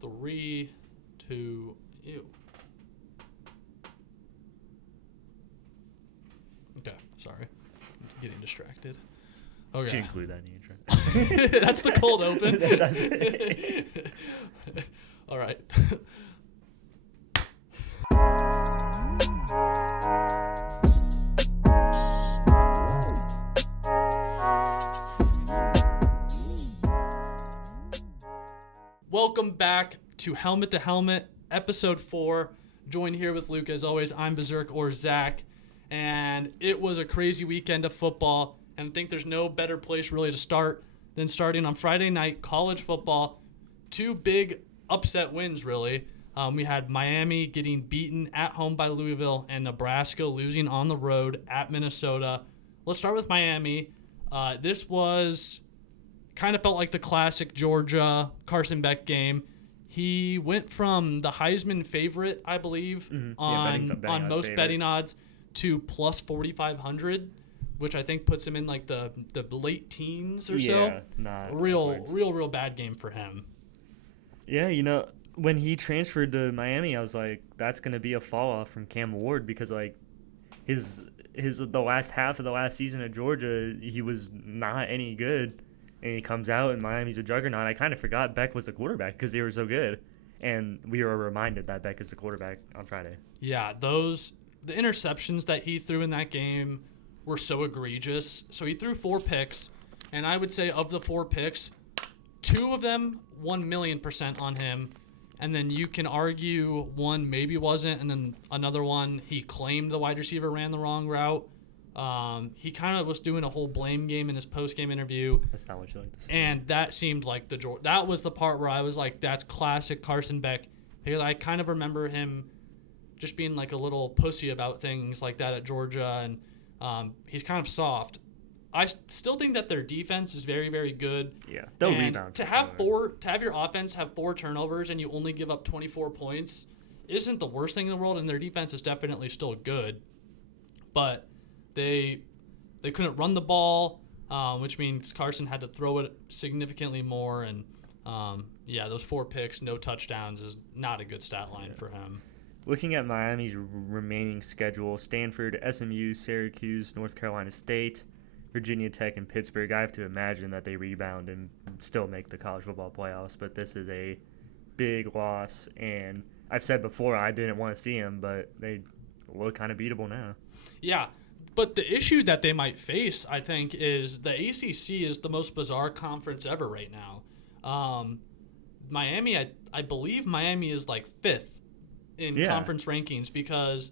3, 2, ew. Okay, sorry. I'm getting distracted. Okay. Should include that in the intro. That's the cold open. That's it. All right. Welcome back to Helmet, episode 4. Joined here with Luke, as always. I'm Berserk or Zach. And it was a crazy weekend of football. And I think there's no better place really to start than starting on Friday night, college football. 2 big upset wins, really. We had Miami getting beaten at home by Louisville and Nebraska losing on the road at Minnesota. Let's start with Miami. This was kind of felt like the classic Georgia Carson Beck game. He went from the Heisman favorite, I believe, on most betting odds to plus 4,500, which I think puts him in like the late teens or so. Yeah, not real bad game for him. Yeah, you know, when he transferred to Miami, I was like, that's going to be a fall off from Cam Ward because like the last half of the last season at Georgia, he was not any good. And he comes out and Miami's a juggernaut. I kind of forgot Beck was the quarterback because they were so good. And we were reminded that Beck is the quarterback on Friday. Yeah, the interceptions that he threw in that game were so egregious. So he threw 4 picks, and I would say of the 4 picks, 2 of them 1,000,000% on him. And then you can argue one maybe wasn't, and then another one he claimed the wide receiver ran the wrong route. He kind of was doing a whole blame game in his post-game interview. That's not what you like to say. And that seemed like that was the part where I was like, that's classic Carson Beck. Because I kind of remember him just being like a little pussy about things like that at Georgia, and he's kind of soft. I still think that their defense is very, very good. Yeah, they'll rebound. To have your offense have 4 turnovers and you only give up 24 points isn't the worst thing in the world, and their defense is definitely still good. But they couldn't run the ball, which means Carson had to throw it significantly more. And, those 4 picks, no touchdowns is not a good stat line for him. Looking at Miami's remaining schedule, Stanford, SMU, Syracuse, North Carolina State, Virginia Tech, and Pittsburgh, I have to imagine that they rebound and still make the college football playoffs. But this is a big loss. And I've said before I didn't want to see them, but they look kind of beatable now. Yeah. But the issue that they might face, I think, is the ACC is the most bizarre conference ever right now. Miami, I believe Miami is like 5th in conference rankings because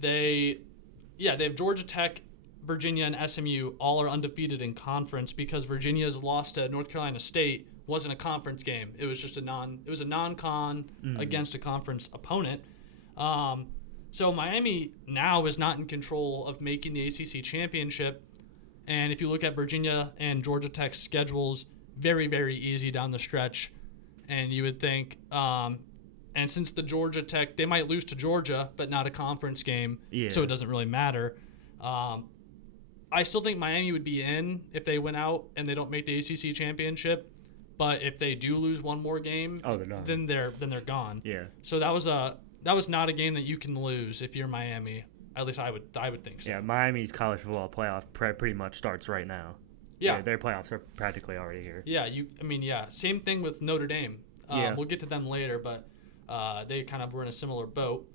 they have Georgia Tech, Virginia, and SMU all are undefeated in conference because Virginia's loss to North Carolina State wasn't a conference game. It was just a non-con against a conference opponent. So Miami now is not in control of making the ACC championship. And if you look at Virginia and Georgia Tech's schedules, very, very easy down the stretch. And you would think, and since the Georgia Tech, they might lose to Georgia, but not a conference game, so it doesn't really matter. I still think Miami would be in if they went out and they don't make the ACC championship. But if they do lose one more game, then they're gone. Yeah. So that was not a game that you can lose if you're Miami. At least I would think so. Yeah, Miami's college football playoff pretty much starts right now. Yeah, their playoffs are practically already here. Yeah, Same thing with Notre Dame. We'll get to them later, but they kind of were in a similar boat.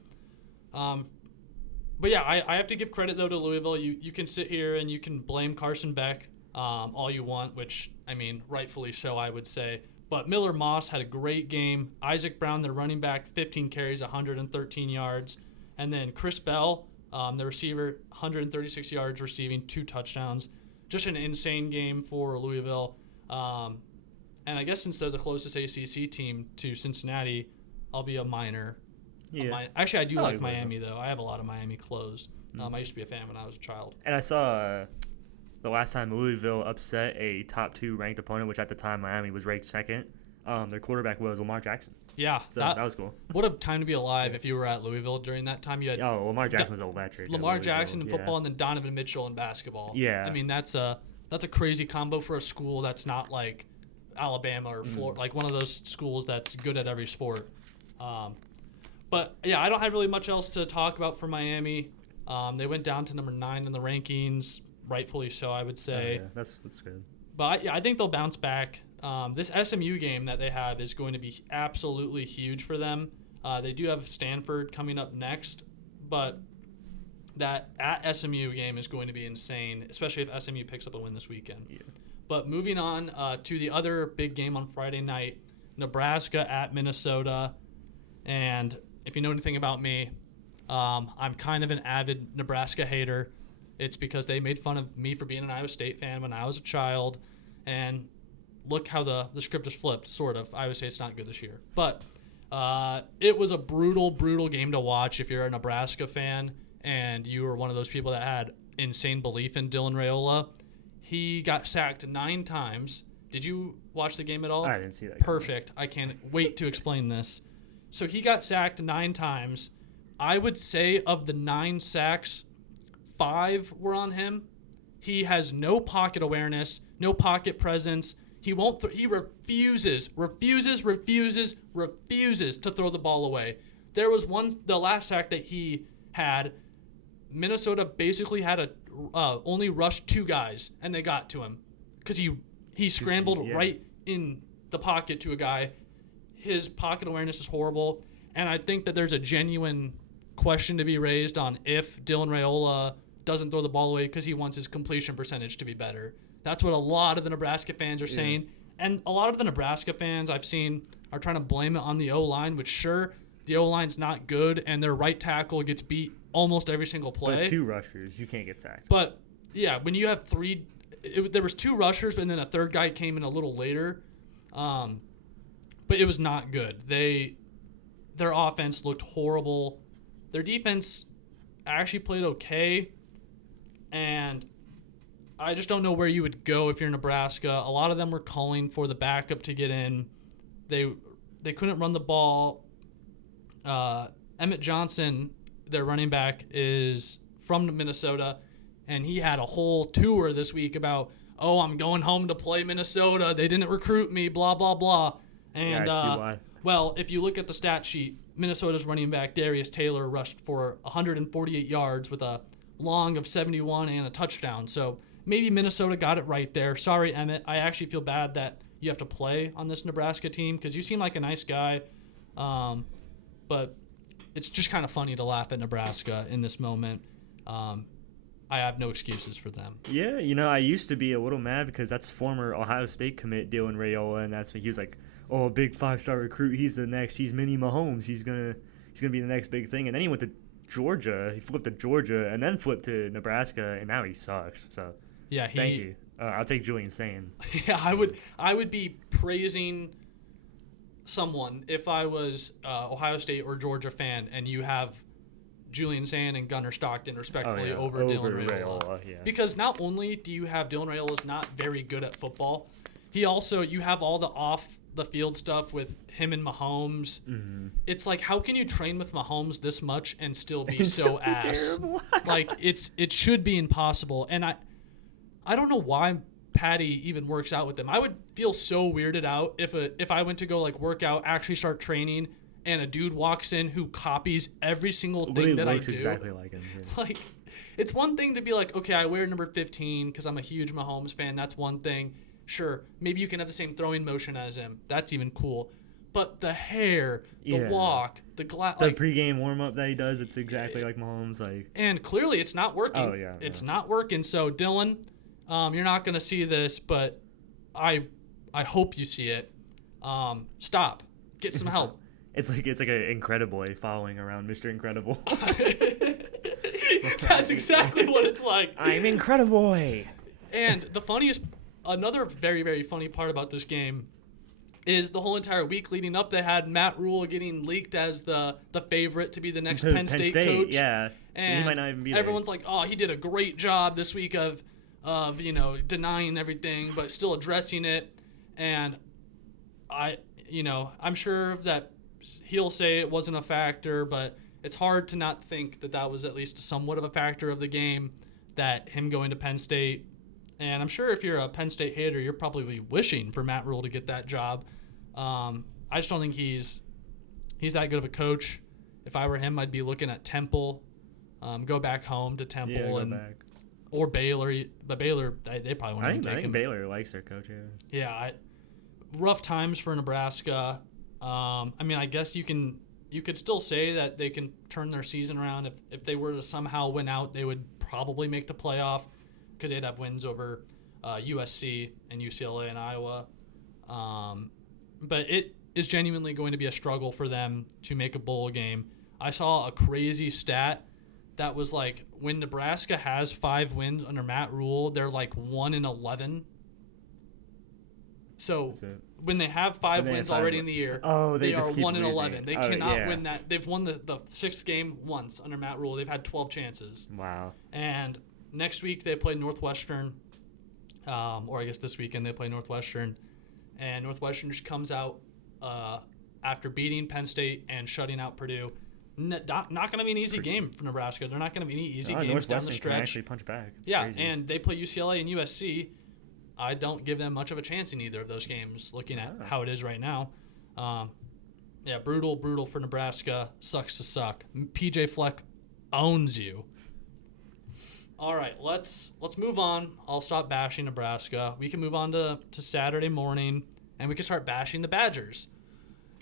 But yeah, I have to give credit though to Louisville. You can sit here and you can blame Carson Beck all you want, which I mean rightfully so, I would say. But Miller Moss had a great game. Isaac Brown, their running back, 15 carries, 113 yards. And then Chris Bell, the receiver, 136 yards receiving, 2 touchdowns. Just an insane game for Louisville. And I guess since they're the closest ACC team to Cincinnati, I'll be a minor. Actually, I do like Miami, though. I have a lot of Miami clothes. I used to be a fan when I was a child. And I saw the last time Louisville upset a top 2 ranked opponent, which at the time Miami was ranked 2nd, their quarterback was Lamar Jackson. Yeah. So that was cool. What a time to be alive if you were at Louisville during that time. You had Lamar Jackson was electric. Lamar Jackson in football and then Donovan Mitchell in basketball. Yeah. I mean, that's a crazy combo for a school that's not like Alabama or Florida, like one of those schools that's good at every sport. But yeah, I don't have really much else to talk about for Miami. They went down to number 9 in the rankings, rightfully so, I would say. Yeah, that's good. But I think they'll bounce back. This SMU game that they have is going to be absolutely huge for them. They do have Stanford coming up next, but that at SMU game is going to be insane, especially if SMU picks up a win this weekend. Yeah. But moving on to the other big game on Friday night, Nebraska at Minnesota. And if you know anything about me, I'm kind of an avid Nebraska hater. It's because they made fun of me for being an Iowa State fan when I was a child. And look how the script is flipped, sort of. Iowa State's not good this year. But it was a brutal, brutal game to watch if you're a Nebraska fan and you were one of those people that had insane belief in Dylan Raiola. He got sacked 9 times. Did you watch the game at all? I didn't see that. Perfect. I can't wait to explain this. So he got sacked 9 times. I would say of the 9 sacks, 5 were on him. He has no pocket awareness, no pocket presence. He won't. He refuses to throw the ball away. There was the last sack that he had. Minnesota basically had only rushed 2 guys, and they got to him because he scrambled right in the pocket to a guy. His pocket awareness is horrible, and I think that there's a genuine question to be raised on if Dylan Raiola doesn't throw the ball away because he wants his completion percentage to be better. That's what a lot of the Nebraska fans are saying, and a lot of the Nebraska fans I've seen are trying to blame it on the O-line, which sure, the O-line's not good, and their right tackle gets beat almost every single play. But 2 rushers, you can't get sacked. But, yeah, when you have 3 there was 2 rushers, and then a third guy came in a little later. But it was not good. Their offense looked horrible. Their defense actually played okay, and I just don't know where you would go if you're Nebraska. A lot of them were calling for the backup to get in. They couldn't run the ball. Emmett Johnson, their running back, is from Minnesota, and he had a whole tour this week about, I'm going home to play Minnesota. They didn't recruit me, blah, blah, blah. And, yeah, I see why. Well, if you look at the stat sheet, Minnesota's running back Darius Taylor rushed for 148 yards with a long of 71 and a touchdown. So maybe Minnesota got it right there. Sorry, Emmett. I actually feel bad that you have to play on this Nebraska team because you seem like a nice guy. But it's just kind of funny to laugh at Nebraska in this moment. I have no excuses for them. Yeah, I used to be a little mad because that's former Ohio State commit Dylan Raiola, and that's what he was like, a big 5-star recruit. He's Mini Mahomes. He's gonna be the next big thing. And then he went to Georgia. He flipped to Georgia and then flipped to Nebraska, and now he sucks. So yeah, thank you. I'll take Julian Sane. Yeah, I would be praising someone if I was Ohio State or Georgia fan, and you have Julian Sane and Gunnar Stockton respectively over Dylan Raiola. Yeah. Because not only do you have Dylan Raiola's not very good at football, you have all the off the field stuff with him and Mahomes. Mm-hmm. It's like, how can you train with Mahomes this much and still be so ass? Terrible. Like it should be impossible. And I don't know why Patty even works out with them. I would feel so weirded out if I went to go like work out, actually start training, and a dude walks in who copies every single thing that I do. Exactly like him. Yeah. Like, it's one thing to be like, okay, I wear number 15 because I'm a huge Mahomes fan. That's one thing. Sure, maybe you can have the same throwing motion as him. That's even cool. But the hair, the walk, the pregame warm up that he does, it's exactly like Mahomes. And clearly, it's not working. Oh yeah, it's not working. So Dylan, you're not gonna see this, but I hope you see it. Stop. Get some help. It's like an Incredible following around Mr. Incredible. That's exactly what it's like. I'm Incredible. And another very, very funny part about this game is the whole entire week leading up, they had Matt Rule getting leaked as the favorite to be the next Penn State coach. Yeah, and so he might not even be there. Everyone's like, he did a great job this week of denying everything but still addressing it. And I'm sure that he'll say it wasn't a factor, but it's hard to not think that was at least somewhat of a factor of the game, that him going to Penn State And I'm sure if you're a Penn State hater, you're probably wishing for Matt Rule to get that job. I just don't think he's that good of a coach. If I were him, I'd be looking at Temple, go back home to Temple or Baylor. But Baylor, they probably won't even take him. I think Baylor likes their coach. Yeah, rough times for Nebraska. I mean, I guess you could still say that they can turn their season around. If they were to somehow win out, they would probably make the playoff because they'd have wins over USC and UCLA and Iowa. But it is genuinely going to be a struggle for them to make a bowl game. I saw a crazy stat that was like when Nebraska has 5 wins under Matt Rule, they're like 1-11. So when they have 5 wins already in the year, they are 1-11. They cannot win that. They've won the 6th game once under Matt Rule. They've had 12 chances. Wow. And next week they play Northwestern, or I guess this weekend they play Northwestern, and Northwestern just comes out after beating Penn State and shutting out Purdue. Not going to be an easy game for Nebraska. They're not going to be any easy games down the stretch. Can actually punch back. It's crazy. And they play UCLA and USC. I don't give them much of a chance in either of those games, looking at how it is right now. Brutal for Nebraska. Sucks to suck. PJ Fleck owns you. All right, let's move on. I'll stop bashing Nebraska. We can move on to Saturday morning, and we can start bashing the Badgers.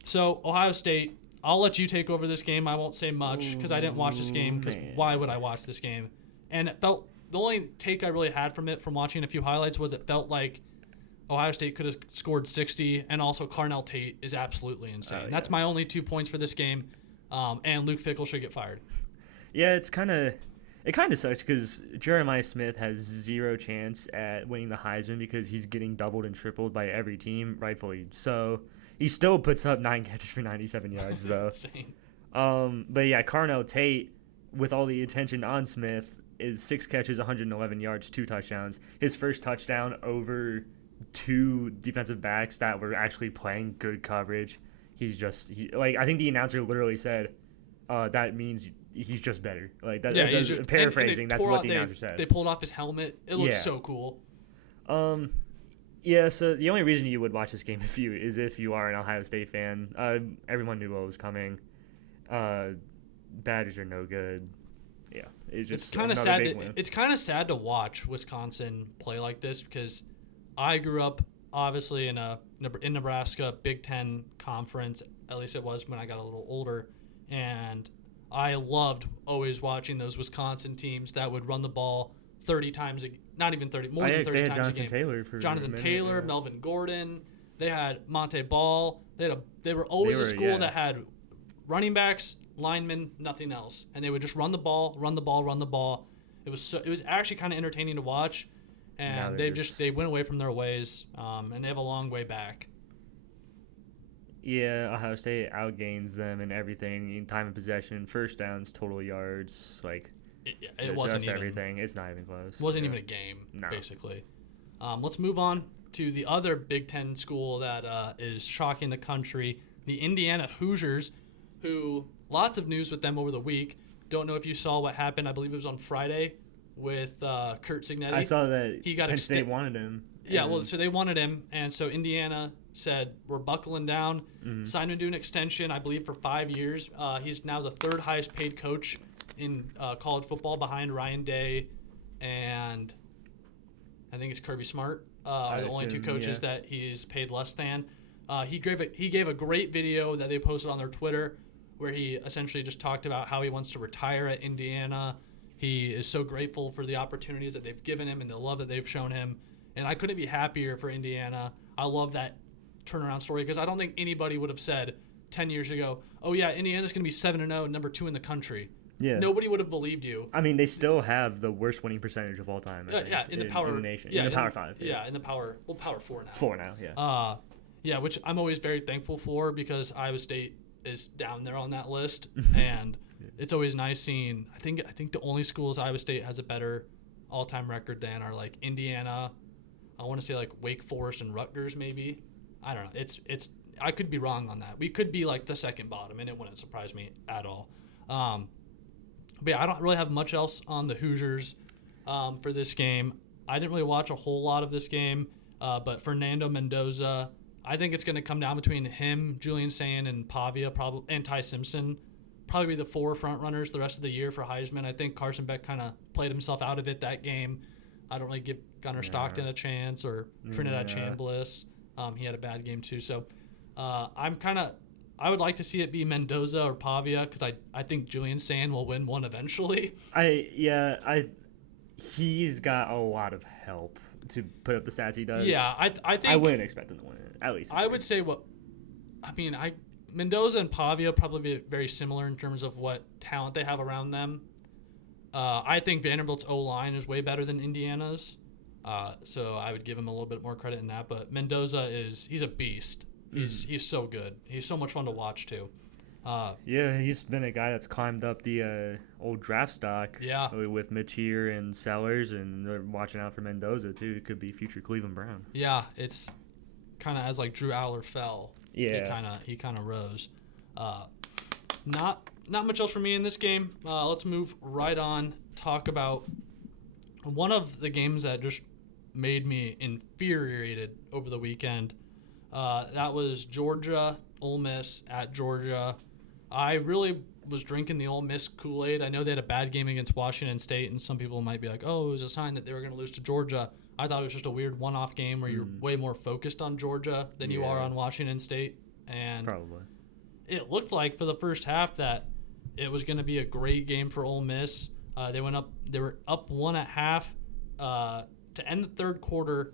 So, Ohio State, I'll let you take over this game. I won't say much because I didn't watch this game, because why would I watch this game? And it felt – the only take I really had from it, from watching a few highlights, was it felt like Ohio State could have scored 60, and also Carnell Tate is absolutely insane. That's my only 2 points for this game, and Luke Fickell should get fired. Yeah, it kind of sucks because Jeremiah Smith has 0 chance at winning the Heisman because he's getting doubled and tripled by every team, rightfully so. He still puts up 9 catches for 97 yards, though. Insane. But yeah, Carnell Tate, with all the attention on Smith, is 6 catches, 111 yards, 2 touchdowns. His first touchdown over 2 defensive backs that were actually playing good coverage. I think the announcer literally said, that means he's just better. Like that. Yeah, paraphrasing. That's what the announcer said. They pulled off his helmet. It looked so cool. Yeah. So the only reason you would watch this game if you are an Ohio State fan. Everyone knew what was coming. Badgers are no good. Yeah, it's kind of sad. It's kind of sad to watch Wisconsin play like this because I grew up obviously in Nebraska, Big Ten conference. At least it was when I got a little older, and I loved always watching those Wisconsin teams that would run the ball 30 times, not even 30, more than 30 times a game. Jonathan Taylor, Melvin Gordon. They had Monte Ball. They were always a school that had running backs, linemen, nothing else, and they would just run the ball. It was actually kind of entertaining to watch, and they went away from their ways, and they have a long way back. Yeah, Ohio State outgains them in everything: in time of possession, first downs, total yards. It wasn't even everything. It's not even close. It wasn't even a game, basically. Let's move on to the other Big Ten school that is shocking the country, the Indiana Hoosiers, who. Lots of news with them over the week. Don't know if you saw what happened. I believe it was on Friday with Kurt Signetti. I saw that Penn State wanted him. Yeah, so they wanted him, and so Indiana said, we're buckling down, signed him to an extension, I believe, for 5 years. He's now the 3rd highest paid coach in college football behind Ryan Day and I think it's Kirby Smart are the only 2 coaches that he's paid less than. He gave a great video that they posted on their Twitter where he essentially just talked about how he wants to retire at Indiana. He is so grateful for the opportunities that they've given him and the love that they've shown him. And I couldn't be happier for Indiana. I love that turnaround story because I don't think anybody would have said 10 years ago, oh, yeah, Indiana's going to be 7-0, number 2 in the country. Yeah. Nobody would have believed you. I mean, they still have the worst winning percentage of all time. In the Power Nation. Yeah, in the Power 5. Yeah, in the Power 4 now. 4 now, yeah. Which I'm always very thankful for because Iowa State is down there on that list, and it's always nice seeing. I think the only schools Iowa State has a better all-time record than are like Indiana. I want to say like Wake Forest and Rutgers maybe. I don't know. It's I could be wrong on that. We could be like the second bottom, and it wouldn't surprise me at all. But yeah, I don't really have much else on the Hoosiers for this game. I didn't really watch a whole lot of this game, but Fernando Mendoza, I think it's going to come down between him, Julian Sand, and Pavia, probably, and Ty Simpson. Probably the 4 front runners the rest of the year for Heisman. I think Carson Beck kind of played himself out of it that game. I don't really give Gunnar Stockton a chance or Trinidad Chambliss. He had a bad game too. So I would like to see it be Mendoza or Pavia because I think Julian Sand will win one eventually. He's got a lot of help to put up the stats he does. Yeah, I think I wouldn't expect him to win it, at least. I would say Mendoza and Pavia probably be very similar in terms of what talent they have around them. I think Vanderbilt's O-line is way better than Indiana's, so I would give him a little bit more credit in that. But Mendoza he's a beast. He's so good. He's so much fun to watch too. He's been a guy that's climbed up the old draft stock. Yeah. With Mateer and Sellers, and they're watching out for Mendoza too. It could be future Cleveland Brown. Yeah, it's kind of as like Drew Aller fell. Yeah. He kind of rose. Not much else for me in this game. Let's move right on. Talk about one of the games that just made me infuriated over the weekend. That was Georgia Ole Miss at Georgia. I really was drinking the Ole Miss Kool-Aid. I know they had a bad game against Washington State, and some people might be like, "Oh, it was a sign that they were going to lose to Georgia." I thought it was just a weird one-off game where you're way more focused on Georgia than you are on Washington State. And probably it looked like for the first half that it was going to be a great game for Ole Miss. They were up 1 at half. To end the third quarter,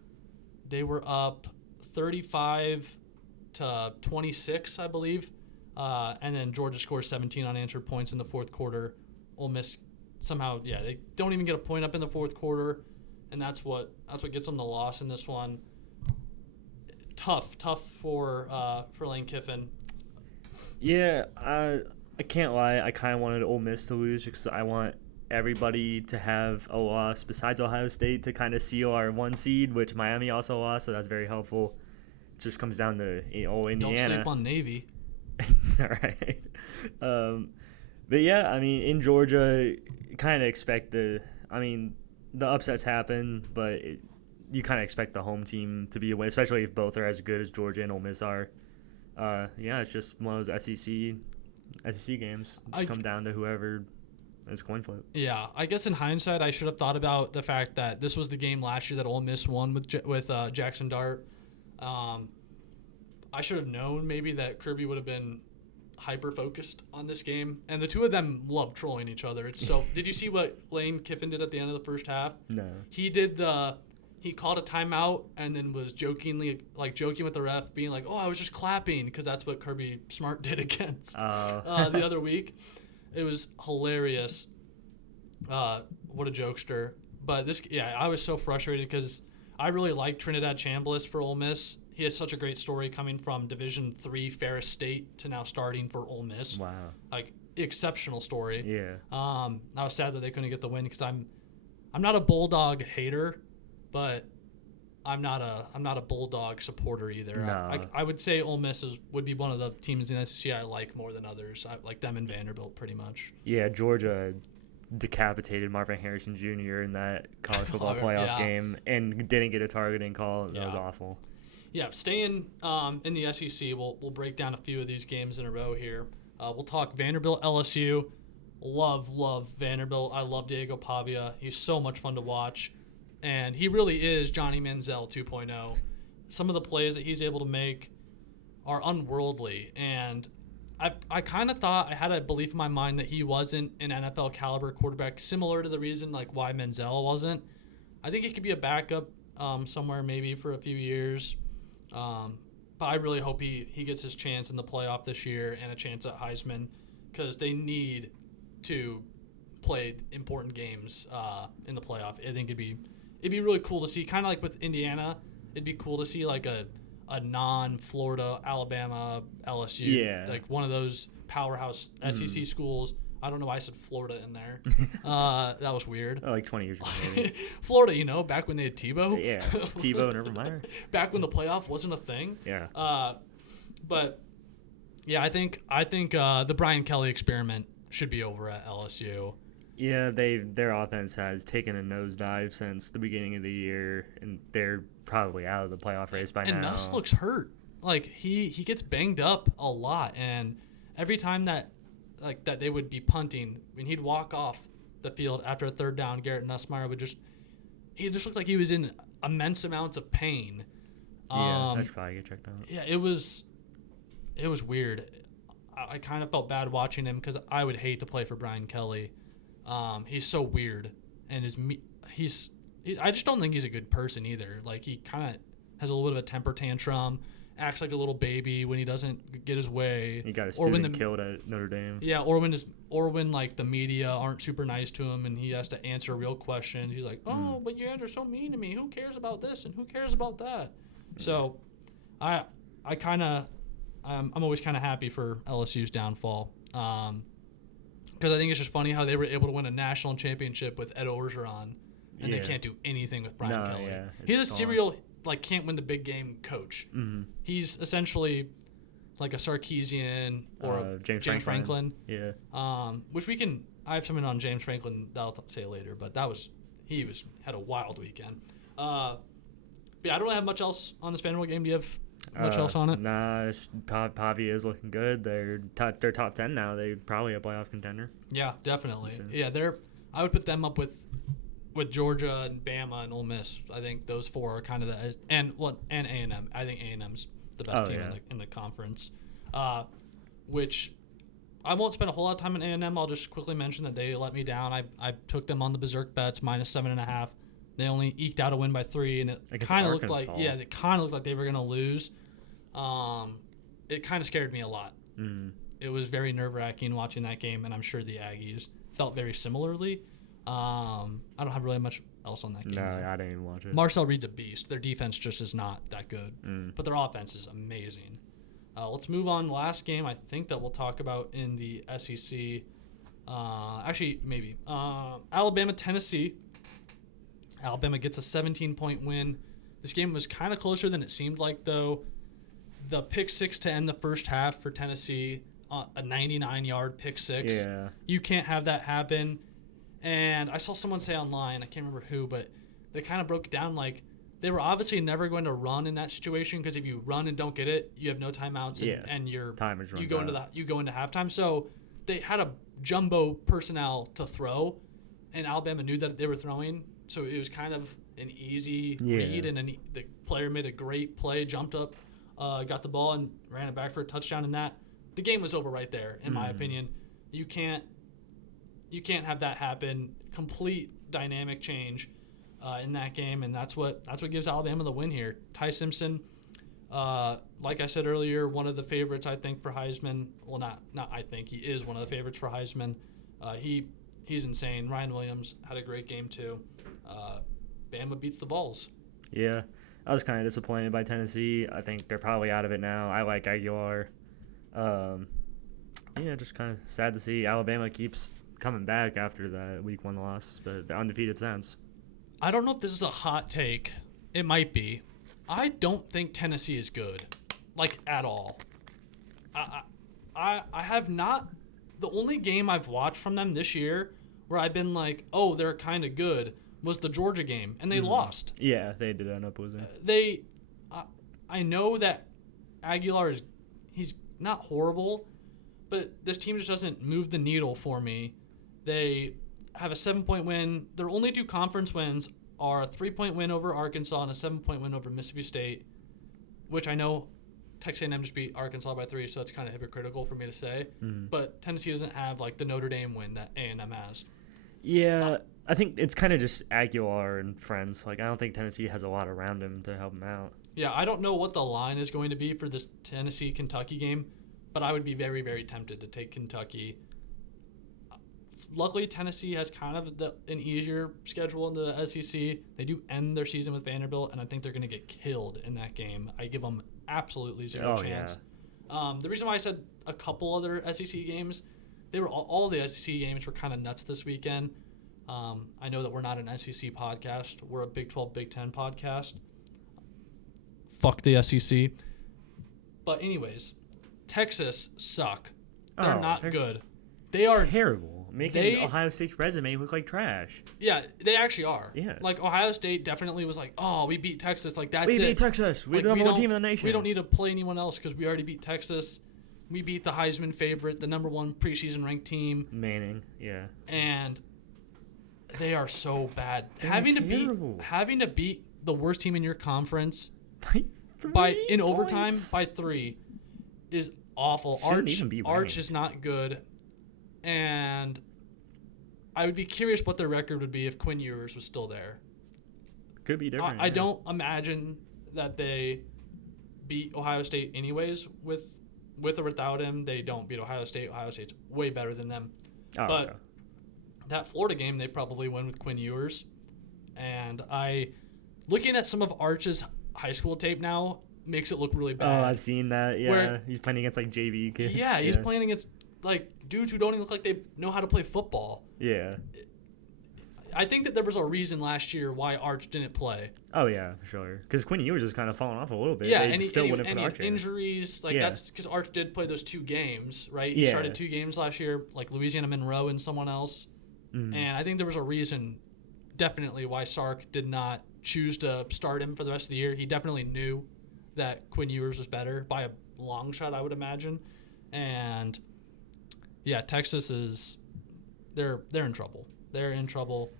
they were up 35-26, I believe. And then Georgia scores 17 unanswered points in the fourth quarter. Ole Miss somehow, they don't even get a point up in the fourth quarter, and that's what gets them the loss in this one. Tough for Lane Kiffin. Yeah, I can't lie. I kind of wanted Ole Miss to lose because I want everybody to have a loss besides Ohio State to kind of seal our 1 seed, which Miami also lost, so that's very helpful. It just comes down to Indiana. Don't sleep on Navy. All right. But yeah, I mean, in Georgia, you kind of expect the upsets happen, but you kind of expect the home team to be a win, especially if both are as good as Georgia and Ole Miss are. It's just one of those SEC games. Just come down to whoever is coin flip. Yeah, I guess in hindsight, I should have thought about the fact that this was the game last year that Ole Miss won with Jackson Dart. I should have known maybe that Kirby would have been hyper-focused on this game. And the two of them love trolling each other. Did you see what Lane Kiffin did at the end of the first half? No. He called a timeout and then was joking with the ref, being like, "Oh, I was just clapping," because that's what Kirby Smart did against the other week. It was hilarious. What a jokester. But I was so frustrated because I really like Trinidad Chambliss for Ole Miss. He has such a great story coming from Division III Ferris State to now starting for Ole Miss. Wow. Exceptional story. Yeah. I was sad that they couldn't get the win because I'm not a Bulldog hater, but I'm not a Bulldog supporter either. No. I would say Ole Miss would be one of the teams in the SEC I like more than others. I like them and Vanderbilt pretty much. Yeah, Georgia decapitated Marvin Harrison Jr. in that college football playoff game and didn't get a targeting call. That was awful. Yeah, staying in the SEC, we'll break down a few of these games in a row here. We'll talk Vanderbilt, LSU. Love Vanderbilt. I love Diego Pavia. He's so much fun to watch. And he really is Johnny Manziel 2.0. Some of the plays that he's able to make are unworldly. And I kind of thought, I had a belief in my mind that he wasn't an NFL caliber quarterback, similar to the reason why Manziel wasn't. I think he could be a backup somewhere maybe for a few years. But I really hope he gets his chance in the playoff this year and a chance at Heisman because they need to play important games in the playoff. I think it'd be really cool to see, kind of like with Indiana. It'd be cool to see a non-Florida, Alabama, LSU, like one of those powerhouse SEC schools. I don't know why I said Florida in there. That was weird. Like 20 years ago, maybe. Florida, back when they had Tebow. Yeah, Tebow and Urban Meyer. Back when the playoff wasn't a thing. Yeah. But yeah, I think the Brian Kelly experiment should be over at LSU. Yeah, their offense has taken a nosedive since the beginning of the year, and they're probably out of the playoff race by And now. Nuss looks hurt. Like he gets banged up a lot, and every time that they would be punting, when he'd walk off the field after a third down, Garrett Nussmeier would just looked like he was in immense amounts of pain. Yeah, that should probably get checked out. Yeah, it was weird. I kind of felt bad watching him because I would hate to play for Brian Kelly. He's so weird, and I just don't think he's a good person either. Like, he kind of has a little bit of a temper tantrum, acts like a little baby when he doesn't get his way. He got a student killed at Notre Dame. Yeah, or when like the media aren't super nice to him and he has to answer real questions. He's like, "Oh, but you guys are so mean to me. Who cares about this and who cares about that?" So, I'm always kind of happy for LSU's downfall. Because I think it's just funny how they were able to win a national championship with Ed Orgeron, and they can't do anything with Brian Kelly. Yeah, he's a serial, can't win the big game coach. Mm-hmm. He's essentially like a Sarkisian or a James Franklin. Yeah. Which I have something on James Franklin that I'll say later, but he had a wild weekend. But yeah, I don't really have much else on this Vanderbilt game. Do you have much else on it? Nah, Pavia is looking good. They're top 10 now. They're probably a playoff contender. Yeah, definitely. Yeah, I would put them up with Georgia and Bama and Ole Miss. I think those four are kind of and A&M. I think A&M's the best team in the conference. Which I won't spend a whole lot of time on A&M. I'll just quickly mention that they let me down. I took them on the Berserk bets -7.5. They only eked out a win by 3, and it kind of looked like they were gonna lose. It kind of scared me a lot. It was very nerve-wracking watching that game, and I'm sure the Aggies felt very similarly. I don't have really much else on that game. No, I didn't even watch it. Marcel Reed's a beast. Their defense just is not that good, but their offense is amazing. Let's move on. Last game I think that we'll talk about in the SEC. Actually, maybe Alabama, Tennessee. Alabama gets a 17-point win. This game was kind of closer than it seemed like, though. The pick six to end the first half for Tennessee, a 99-yard pick six. Yeah. You can't have that happen. And I saw someone say online, I can't remember who, but they kind of broke it down like they were obviously never going to run in that situation because if you run and don't get it, you have no timeouts and your time is you go into halftime. So they had a jumbo personnel to throw, and Alabama knew that they were throwing. So it was kind of an easy read, and then the player made a great play, jumped up, got the ball, and ran it back for a touchdown. And the game was over right there, in my opinion. You can't have that happen. Complete dynamic change in that game, and that's what gives Alabama the win here. Ty Simpson, like I said earlier, one of the favorites I think for Heisman. Well, not I think, he is one of the favorites for Heisman. He's insane. Ryan Williams had a great game too. Bama beats the Vols. Yeah, I was kind of disappointed by Tennessee. I think they're probably out of it now. I like Aguilar. Just kind of sad to see Alabama keeps coming back after that week 1 loss, but they're undefeated since. I don't know if this is a hot take. It might be. I don't think Tennessee is good, at all. I have not. The only game I've watched from them this year where I've been like, oh, they're kind of good, was the Georgia game, and they lost. Yeah, they did end up losing. I know that Aguilar he's not horrible, but this team just doesn't move the needle for me. They have a 7-point win. Their only 2 conference wins are a 3-point win over Arkansas and a 7-point win over Mississippi State, which I know Texas A&M just beat Arkansas by 3, so it's kind of hypocritical for me to say. But Tennessee doesn't have the Notre Dame win that A&M has. Yeah, I think it's kind of just Aguilar and friends. I don't think Tennessee has a lot around him to help him out. Yeah, I don't know what the line is going to be for this Tennessee-Kentucky game, but I would be very, very tempted to take Kentucky. Luckily, Tennessee has kind of an easier schedule in the SEC. They do end their season with Vanderbilt, and I think they're going to get killed in that game. I give them absolutely zero chance. Yeah. The reason why I said a couple other SEC games, they were all the SEC games were kind of nuts this weekend. I know that we're not an SEC podcast. We're a Big 12, Big 10 podcast. Fuck the SEC. But anyways, Texas suck. They're not good. They are terrible, making Ohio State's resume look like trash. Yeah, they actually are. Yeah. Like, Ohio State definitely was like, oh, we beat Texas. Like, that's We it. beat Texas. We're Like, the number one team in the nation. We don't need to play anyone else because we already beat Texas. We beat the Heisman favorite, the number one preseason ranked team. Manning, yeah. And they are so bad. They're Having terrible. to beat the worst team in your conference In overtime by 3 is awful. Arch is not good. And I would be curious what their record would be if Quinn Ewers was still there. Could be different. I don't imagine that they beat Ohio State anyways. With or without him, they don't beat Ohio State. Ohio State's way better than them. Oh, but okay. that Florida game, they probably win with Quinn Ewers. And looking at some of Arch's high school tape now makes it look really bad. Oh, I've seen that. Yeah, he's playing against like JV kids. Yeah, he's playing against like dudes who don't even look like they know how to play football. Yeah. I think that there was a reason last year why Arch didn't play. Oh yeah, for sure. Because Quinn Ewers is kind of falling off a little bit. Yeah, they and still he wouldn't put had Arch in. injuries. Like that's because Arch did play those 2 games, right? He Yeah. started 2 games last year, like Louisiana Monroe and someone else. Mm. And I think there was a reason, definitely, why Sark did not choose to start him for the rest of the year. He definitely knew that Quinn Ewers was better by a long shot, I would imagine. And yeah, Texas is they're in trouble. They're in trouble.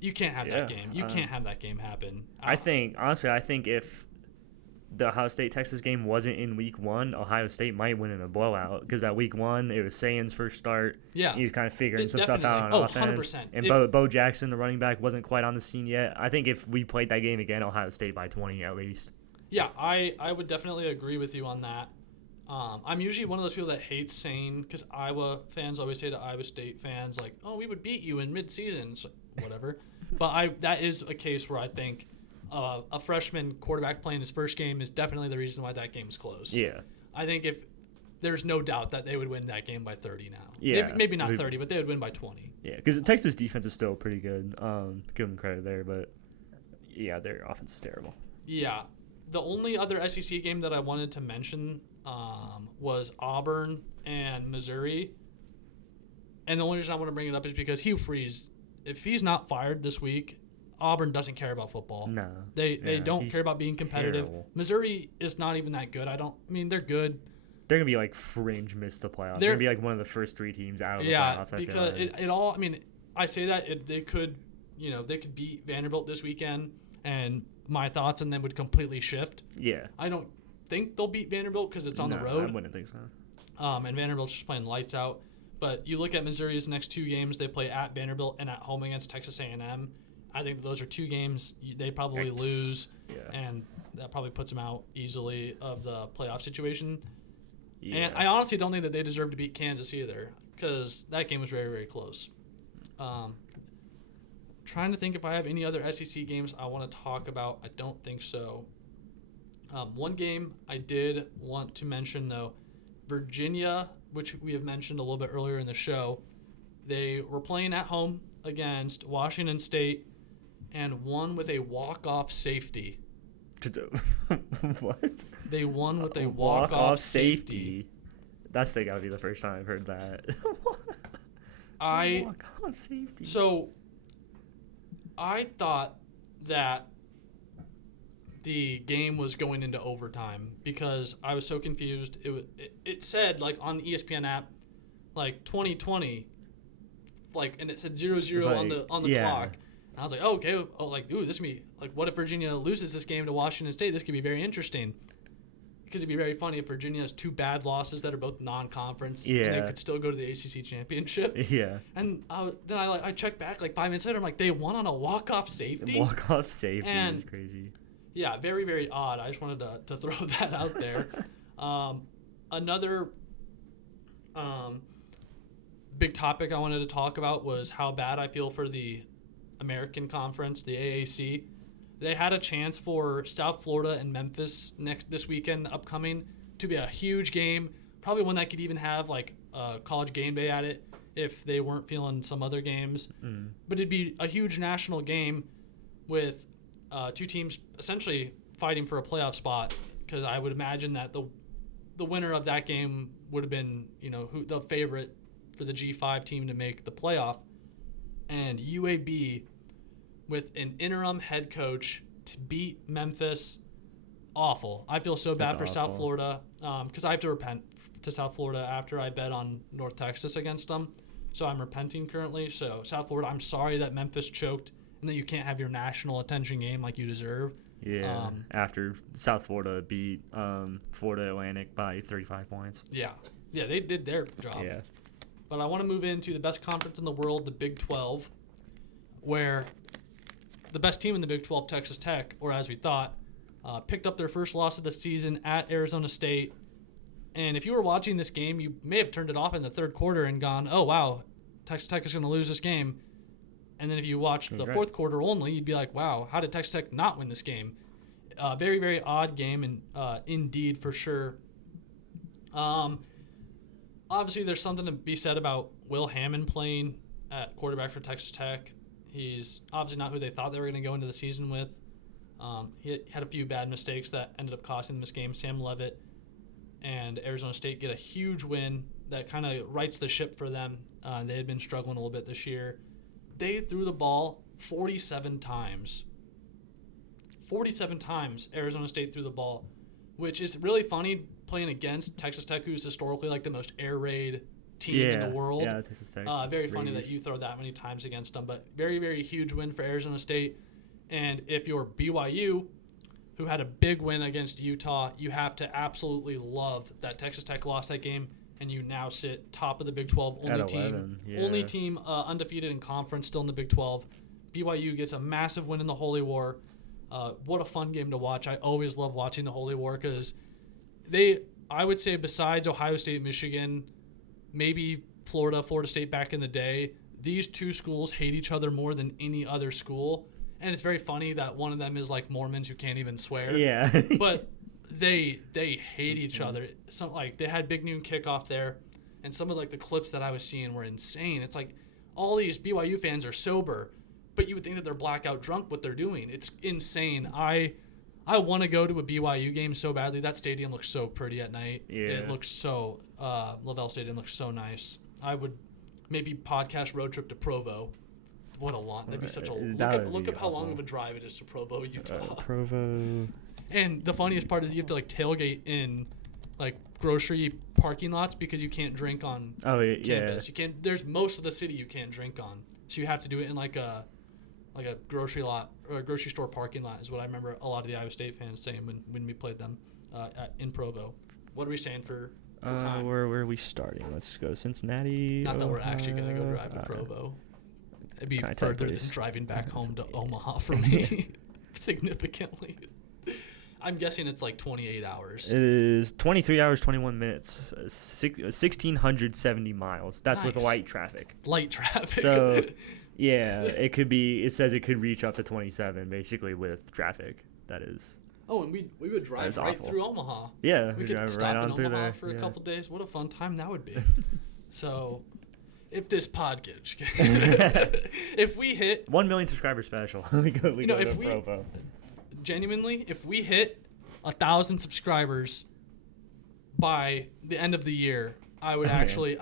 You can't have that game. You can't have that game happen. I think if the Ohio State-Texas game wasn't in week 1, Ohio State might win in a blowout because at week 1, it was Sands' first start. Yeah. He was kind of figuring some stuff out on offense. 100%. And Bo Jackson, the running back, wasn't quite on the scene yet. I think if we played that game again, Ohio State by 20 at least. Yeah, I would definitely agree with you on that. I'm usually one of those people that hates saying, because Iowa fans always say to Iowa State fans, like, oh, we would beat you in mid-season, so whatever. But that is a case where I think a freshman quarterback playing his first game is definitely the reason why that game's close. Yeah. I think if there's no doubt that they would win that game by 30 now. Yeah. Maybe not 30, but they would win by 20. Yeah, because the Texas defense is still pretty good. Give them credit there, but yeah, their offense is terrible. Yeah. The only other SEC game that I wanted to mention was Auburn and Missouri. And the only reason I want to bring it up is because Hugh Freeze, if he's not fired this week, Auburn doesn't care about football. No. They don't care about being competitive. Terrible. Missouri is not even that good. They're good. They're going to be like fringe miss the playoffs. They're going to be like one of the first 3 teams out of the playoffs. Because I say that they could beat Vanderbilt this weekend and my thoughts on them would completely shift. Yeah. I don't think they'll beat Vanderbilt because it's on the road. I wouldn't think so. And Vanderbilt's just playing lights out. But you look at Missouri's next 2 games, they play at Vanderbilt and at home against Texas A&M. I think those are 2 games they probably lose, and that probably puts them out easily of the playoff situation. Yeah. And I honestly don't think that they deserve to beat Kansas either because that game was very, very close. Trying to think if I have any other SEC games I want to talk about. I don't think so. One game I did want to mention, though, Virginia, which we have mentioned a little bit earlier in the show, they were playing at home against Washington State and won with a walk-off safety. What? They won with a walk-off safety. That's got to be the first time I've heard that. Walk-off safety. So I thought that the game was going into overtime because I was so confused. It said like on the ESPN app, like 2020, like, and it said 0-0 on the clock. And I was like, this me like, what if Virginia loses this game to Washington State? This could be very interesting. Because it'd be very funny if Virginia has 2 bad losses that are both non-conference, and they could still go to the ACC championship. Yeah. And then I checked back like 5 minutes later. I'm like, they won on a walk-off safety. Walk-off safety is crazy. Yeah, very, very odd. I just wanted to throw that out there. Another big topic I wanted to talk about was how bad I feel for the American Conference, the AAC. They had a chance for South Florida and Memphis this weekend upcoming to be a huge game, probably one that could even have like college game day at it if they weren't feeling some other games. But it'd be a huge national game with 2 teams essentially fighting for a playoff spot, because I would imagine that the winner of that game would have been, who the favorite for the G5 team to make the playoff. And UAB, with an interim head coach, to beat Memphis, awful. I feel so bad That's for awful. South Florida because I have to repent to South Florida after I bet on North Texas against them. So I'm repenting currently. So South Florida, I'm sorry that Memphis choked and that you can't have your national attention game like you deserve. Yeah, after South Florida beat Florida Atlantic by 35 points. Yeah, they did their job. Yeah. But I want to move into the best conference in the world, the Big 12, where the best team in the Big 12, Texas Tech, or as we thought, picked up their first loss of the season at Arizona State. And if you were watching this game, you may have turned it off in the third quarter and gone, oh, wow, Texas Tech is going to lose this game. And then if you watched the fourth quarter only, you'd be like, wow, how did Texas Tech not win this game? Very, very odd game, and indeed, for sure. Obviously, there's something to be said about Will Hammond playing at quarterback for Texas Tech. He's obviously not who they thought they were going to go into the season with. He had a few bad mistakes that ended up costing them this game. Sam Leavitt and Arizona State get a huge win that kind of rights the ship for them. They had been struggling a little bit this year. They threw the ball 47 times. 47 times Arizona State threw the ball, which is really funny playing against Texas Tech, who's historically like the most air raid team in the world. Yeah, Texas Tech. Very funny that you throw that many times against them, but very, very huge win for Arizona State. And if you're BYU, who had a big win against Utah, you have to absolutely love that Texas Tech lost that game, and you now sit top of the Big 12, only team undefeated in conference, still in the Big 12. BYU gets a massive win in the Holy War. What a fun game to watch. I always love watching the Holy War because I would say besides Ohio State, Michigan, maybe Florida State back in the day, these two schools hate each other more than any other school. And it's very funny that one of them is like Mormons who can't even swear. Yeah. But they hate each other. They had Big Noon kickoff there, and some of like the clips that I was seeing were insane. It's like all these BYU fans are sober, but you would think that they're blackout drunk what they're doing. It's insane. I want to go to a BYU game so badly. That stadium looks so pretty at night. Yeah. It looks so Lavelle Stadium looks so nice. I would maybe podcast road trip to Provo. What a long. That'd be such a look up how long of a drive it is to Provo, Utah. Provo. And the funniest part is you have to like tailgate in like grocery parking lots because you can't drink on campus. You can't. There's most of the city you can't drink on, so you have to do it in like a grocery lot or a grocery store parking lot is what I remember a lot of the Iowa State fans saying when we played them in Provo. What are we saying for time? Where are we starting? Let's go Cincinnati. Not that we're actually gonna go drive to Provo. It'd be further than driving back home to Omaha for me, significantly. I'm guessing it's like 28 hours. It is 23 hours, 21 minutes, 1,670 miles. That's with light traffic. Light traffic. So, yeah, it says it could reach up to 27, basically, with traffic. That is. Oh, and we would drive right through Omaha. Yeah, we could stop in Omaha for a couple days. What a fun time that would be. So, if this podcast, if we hit 1 million subscriber special, we go to Provo. Genuinely, if we hit 1,000 subscribers by the end of the year, I would actually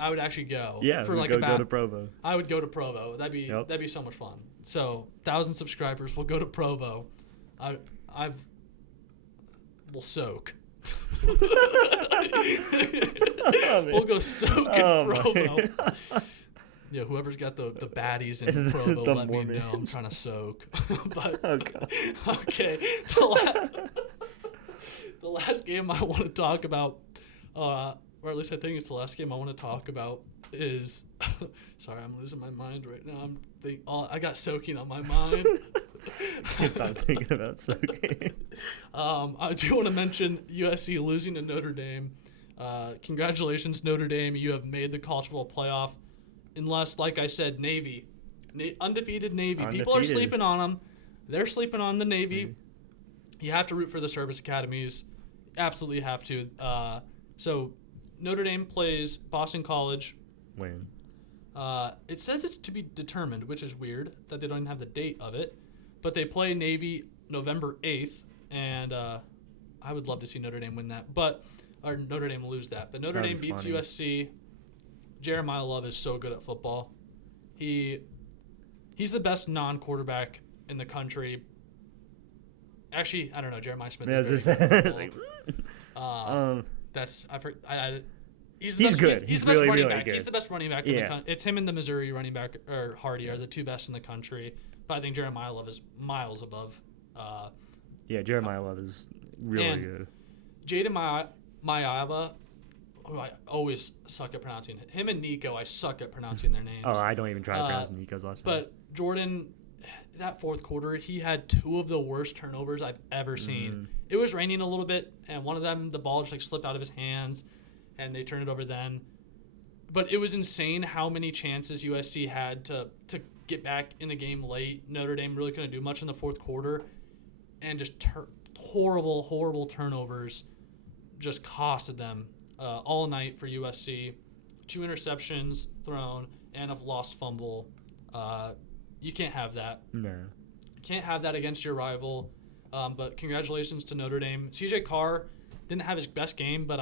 go. Yeah, for go to Provo. I would go to Provo. That'd be so much fun. So 1,000 subscribers, we'll go to Provo. We'll soak. We'll go soak in Provo. Yeah, whoever's got the baddies in Provo, let me know. I'm trying to soak. But okay, the last game I want to talk about, or at least I think it's the last game I want to talk about, is. Sorry, I'm losing my mind right now. I got soaking on my mind. Stop thinking about soaking. I do want to mention USC losing to Notre Dame. Congratulations, Notre Dame. You have made the college football playoff. Unless, like I said, Navy. Undefeated Navy. People are sleeping on them. They're sleeping on the Navy. Mm. You have to root for the service academies. Absolutely have to. So Notre Dame plays Boston College. When? It says it's to be determined, which is weird that they don't even have the date of it. But they play Navy November 8th, and I would love to see Notre Dame win that. Or Notre Dame lose that. But Notre Dame beats USC. Jeremiah Love is so good at football. He's the best non-quarterback in the country. Actually, I don't know. Jeremiah Smith is very good at football. He's He's best, good. He's the really, best running really back. good. He's the best running back in the country. It's him and the Missouri running back, or Hardy, are the two best in the country. But I think Jeremiah Love is miles above. Jeremiah Love is really good. Jaden Maiava, who I always suck at pronouncing. Him and Nico, I suck at pronouncing their names. Oh, I don't even try to pronounce Nico's last name. But Jordan, that fourth quarter, he had 2 of the worst turnovers I've ever seen. It was raining a little bit, and one of them, the ball just slipped out of his hands, and they turned it over then. But it was insane how many chances USC had to get back in the game late. Notre Dame really couldn't do much in the fourth quarter, and just horrible turnovers just costed them all night for USC. 2 interceptions thrown and a lost fumble. You can't have that. No. Can't have that against your rival. But congratulations to Notre Dame. CJ Carr didn't have his best game, but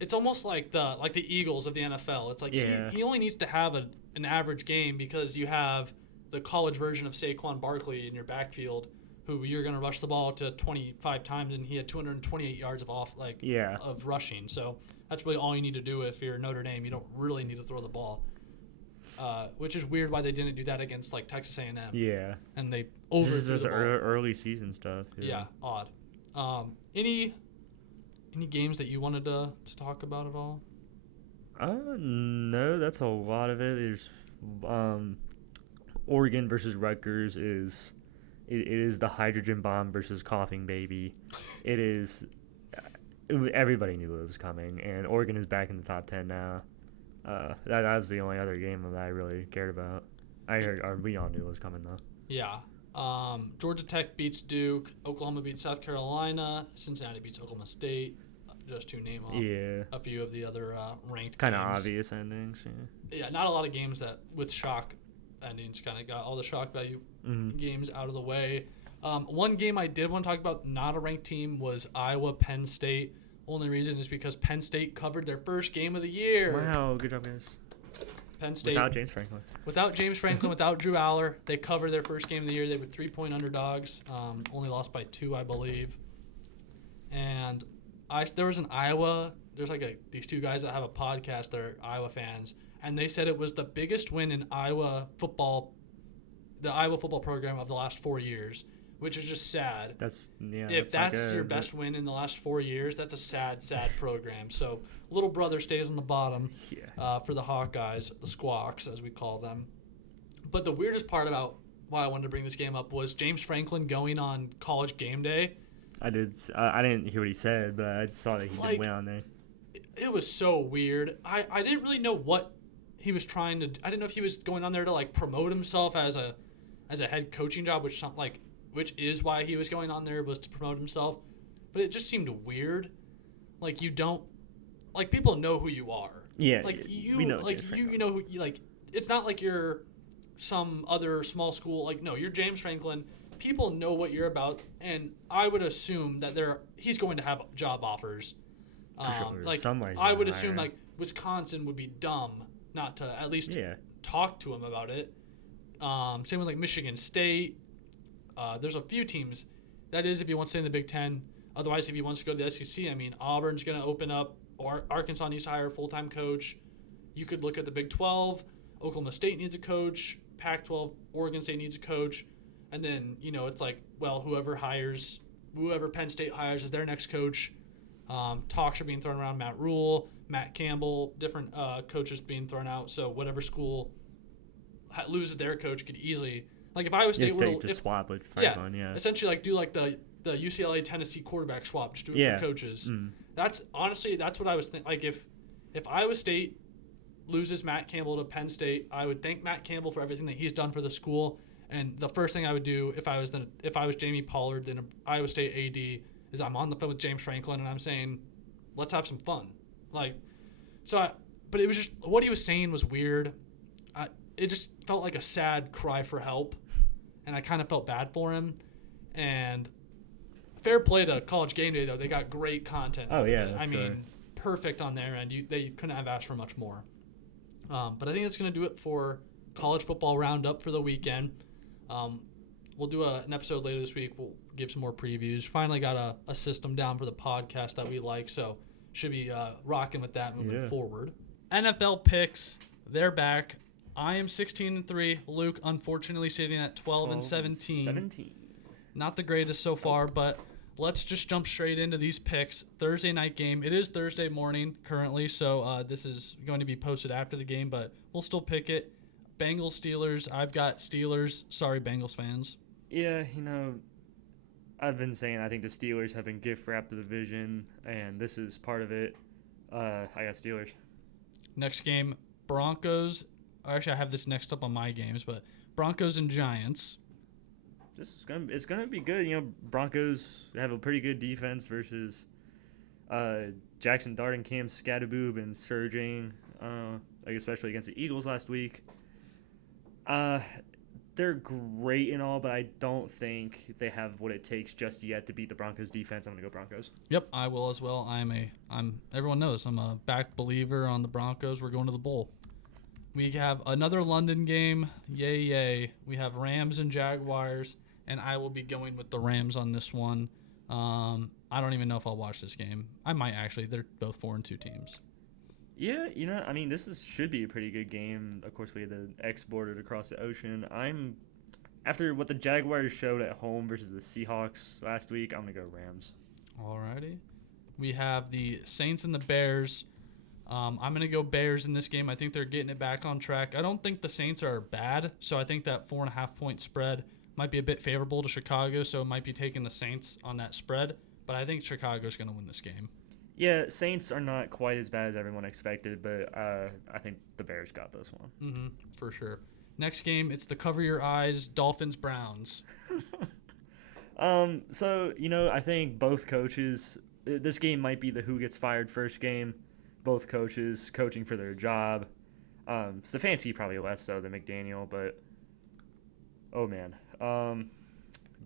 it's almost like the Eagles of the NFL. It's like he only needs to have an average game because you have the college version of Saquon Barkley in your backfield, who you're going to rush the ball to 25 times, and he had 228 yards of rushing. So that's really all you need to do if you're Notre Dame. You don't really need to throw the ball, which is weird why they didn't do that against Texas A&M. Yeah. And they This is early season stuff. Yeah, odd. Any games that you wanted to talk about at all? No, that's a lot of it. There's Oregon versus Rutgers is the hydrogen bomb versus coughing baby. Everybody knew it was coming, and Oregon is back in the top 10 now. That was the only other game that I really cared about. We all knew it was coming though. Yeah. Georgia Tech beats Duke. Oklahoma beats South Carolina. Cincinnati beats Oklahoma State. Just to name off a few of the other ranked kind of games. Obvious endings. Yeah, not a lot of games that with shock endings kind of got all the shock value games out of the way. One game I did want to talk about, not a ranked team, was Iowa-Penn State. Only reason is because Penn State covered their first game of the year. Wow, good job, guys. Penn State. Without James Franklin. Without Drew Aller. They covered their first game of the year. They were 3-point underdogs. Only lost by 2, I believe. And there was an Iowa. There's these 2 guys that have a podcast that are Iowa fans, and they said it was the biggest win in Iowa football, the Iowa football program of the last 4 years, which is just sad. If that's your best win in the last 4 years, that's a sad program. So little brother stays on the bottom for the Hawkeyes, the Squawks as we call them. But the weirdest part about why I wanted to bring this game up was James Franklin going on College Game Day. I didn't hear what he said, but I saw that he did win on there. It was so weird. I didn't really know what he was trying to. I didn't know if he was going on there to promote himself as a head coaching job, which is why he was going on there, was to promote himself. But it just seemed weird. You don't people know who you are. Yeah. We know you know who it's not like you're some other small school. No, you're James Franklin. People know what you're about, and I would assume that he's going to have job offers. For sure. I would assume Wisconsin would be dumb not to at least talk to him about it. Same with Michigan State. There's a few teams. That is if he wants to stay in the Big Ten. Otherwise, if he wants to go to the SEC, Auburn's going to open up, or Arkansas needs to hire a full-time coach. You could look at the Big 12. Oklahoma State needs a coach. Pac-12, Oregon State needs a coach. And then, it's whoever Penn State hires as their next coach. Talks are being thrown around. Matt Rule, Matt Campbell, different coaches being thrown out. So whatever school loses their coach could easily, if Iowa State were to swap with Franklin, essentially do the UCLA Tennessee quarterback swap, just do it for coaches. That's what I was thinking. If Iowa State loses Matt Campbell to Penn State, I would thank Matt Campbell for everything that he's done for the school. And the first thing I would do if I was Jamie Pollard, then Iowa State AD, is I'm on the phone with James Franklin and I'm saying, let's have some fun. But it was just, what he was saying was weird. It just felt like a sad cry for help, and I kind of felt bad for him. And fair play to College Game Day, though. They got great content. Oh, yeah. perfect on their end. They couldn't have asked for much more. But I think that's going to do it for college football roundup for the weekend. We'll do an episode later this week. We'll give some more previews. Finally got a system down for the podcast that we like, so should be rocking with that moving forward. NFL picks, they're back. I am 16-3. Luke, unfortunately, sitting at 12-17. Not the greatest so far, but let's just jump straight into these picks. Thursday night game. It is Thursday morning currently, so this is going to be posted after the game, but we'll still pick it. Bengals, Steelers. I've got Steelers. Sorry, Bengals fans. Yeah, I've been saying I think the Steelers have been gift-wrapped the division, and this is part of it. I got Steelers. Next game, Broncos. Actually, I have this next up on my games, but Broncos and Giants. It's gonna be good. Broncos have a pretty good defense versus Jackson Dart and Cam Scatterboo been surging, especially against the Eagles last week. They're great and all, but I don't think they have what it takes just yet to beat the Broncos defense. I'm gonna go Broncos. Yep, I will as well. Everyone knows I'm a back believer on the Broncos. We're going to the bowl. We have another London game. Yay, yay. We have Rams and Jaguars, and I will be going with the Rams on this one. I don't even know if I'll watch this game. I might actually. They're both 4-2 teams. Yeah, this should be a pretty good game. Of course, we had the exported across the ocean. After what the Jaguars showed at home versus the Seahawks last week, I'm going to go Rams. Alrighty. We have the Saints and the Bears. I'm going to go Bears in this game. I think they're getting it back on track. I don't think the Saints are bad, so I think that 4.5-point spread might be a bit favorable to Chicago, so it might be taking the Saints on that spread, but I think Chicago's going to win this game. Yeah, Saints are not quite as bad as everyone expected, but I think the Bears got this one. For sure. Next game, it's the cover your eyes, Dolphins-Browns. I think both coaches, this game might be the who gets fired first game. Both coaches coaching for their job. Stefanski probably less so than McDaniel, but oh man.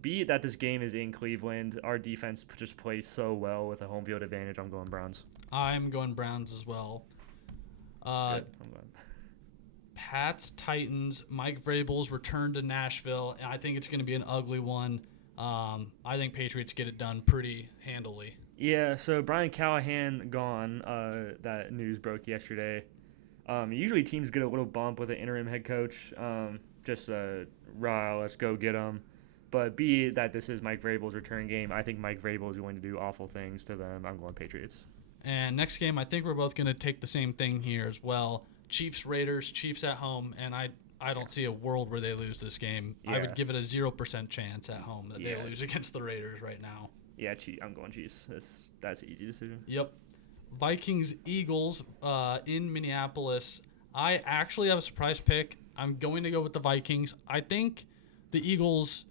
Be it that this game is in Cleveland, our defense just plays so well with a home field advantage. I'm going Browns. I'm going Browns as well. Good. I'm glad. Pats, Titans, Mike Vrabel's return to Nashville, and I think it's going to be an ugly one. I think Patriots get it done pretty handily. Yeah, so Brian Callahan gone. That news broke yesterday. Usually teams get a little bump with an interim head coach. Let's go get him. But be it that this is Mike Vrabel's return game, I think Mike Vrabel is going to do awful things to them. I'm going Patriots. And next game, I think we're both going to take the same thing here as well. Chiefs, Raiders, Chiefs at home, and I don't see a world where they lose this game. Yeah. I would give it a 0% chance at home that they lose against the Raiders right now. Yeah, I'm going Chiefs. That's an easy decision. Yep. Vikings, Eagles in Minneapolis. I actually have a surprise pick. I'm going to go with the Vikings. I think the Eagles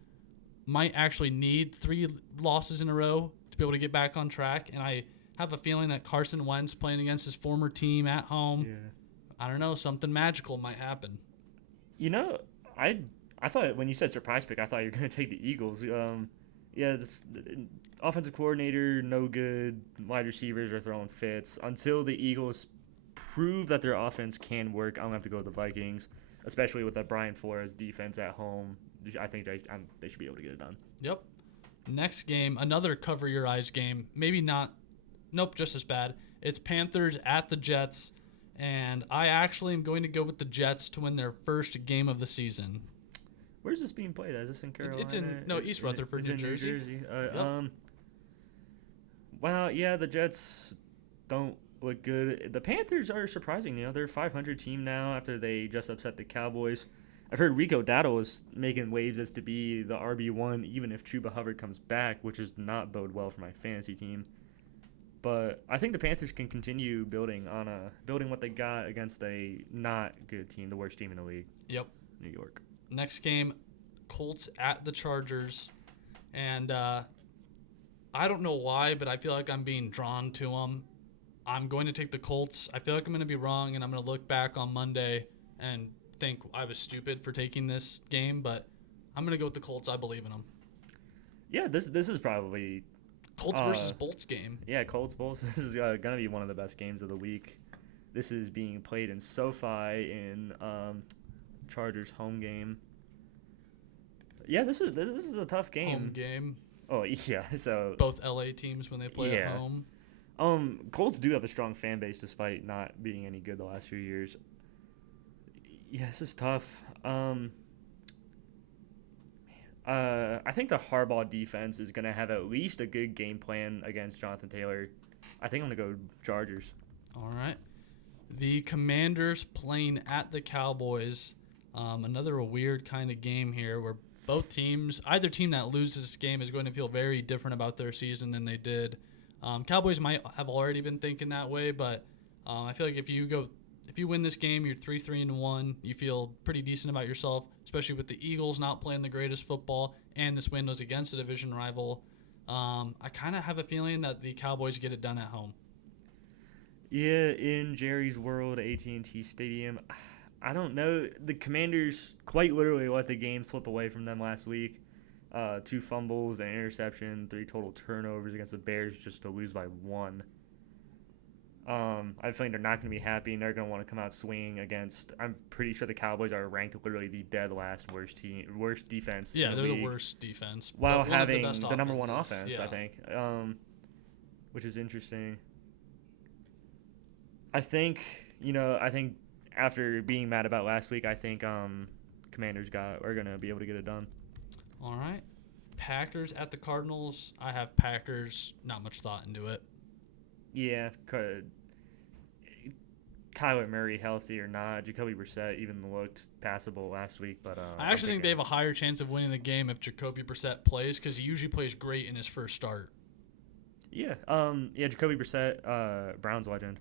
might actually need 3 losses in a row to be able to get back on track, and I have a feeling that Carson Wentz playing against his former team at home, I don't know, something magical might happen. I thought when you said surprise pick, I thought you were going to take the Eagles. This offensive coordinator, no good. Wide receivers are throwing fits. Until the Eagles prove that their offense can work, I'm going to have to go with the Vikings, especially with that Brian Flores defense at home. I think they should be able to get it done. Yep. Next game, another cover your eyes game. Maybe not. Nope, just as bad. It's Panthers at the Jets, and I actually am going to go with the Jets to win their first game of the season. Where's this being played? Is this in Carolina? It's in East Rutherford, New Jersey. Yep. The Jets don't look good. The Panthers are surprising. They're a 500 team now after they just upset the Cowboys. I've heard Rico Dowdle is making waves as to be the RB1 even if Chuba Hubbard comes back, which does not bode well for my fantasy team. But I think the Panthers can continue building what they got against a not good team, the worst team in the league. Yep. New York. Next game, Colts at the Chargers. And I don't know why, but I feel like I'm being drawn to them. I'm going to take the Colts. I feel like I'm going to be wrong, and I'm going to look back on Monday and think I was stupid for taking this game, but I'm going to go with the Colts. I believe in them. Yeah, this is probably Colts versus Bolts game. Yeah, Colts Bulls. This is going to be one of the best games of the week. This is being played in SoFi in Chargers home game. Yeah, this is a tough game. Home game. Oh yeah, so both LA teams when they play at home. Colts do have a strong fan base despite not being any good the last few years. Yeah, this is tough. I think the Harbaugh defense is going to have at least a good game plan against Jonathan Taylor. I think I'm going to go Chargers. All right. The Commanders playing at the Cowboys. Another weird kind of game here where both teams, either team that loses this game is going to feel very different about their season than they did. Cowboys might have already been thinking that way, but I feel like if you win this game, you're 3-1. You feel pretty decent about yourself, especially with the Eagles not playing the greatest football, and this win was against a division rival. I kind of have a feeling that the Cowboys get it done at home. Yeah, in Jerry's World, AT&T Stadium. I don't know. The Commanders quite literally let the game slip away from them last week. 2 fumbles, an interception, 3 total turnovers against the Bears just to lose by 1. I have a feeling they're not going to be happy, and they're going to want to come out swinging against. I'm pretty sure the Cowboys are ranked literally the dead last worst defense. Yeah, they're league, the worst defense while having the number 1 offense. Yeah. I think, which is interesting. I think after being mad about last week, I think Commanders are going to be able to get it done. All right. Packers at the Cardinals. I have Packers. Not much thought into it. Yeah. Kyler Murray healthy or not. Jacoby Brissett even looked passable last week. But I actually think they have a higher chance of winning the game if Jacoby Brissett plays because he usually plays great in his first start. Yeah. Jacoby Brissett, Browns legend.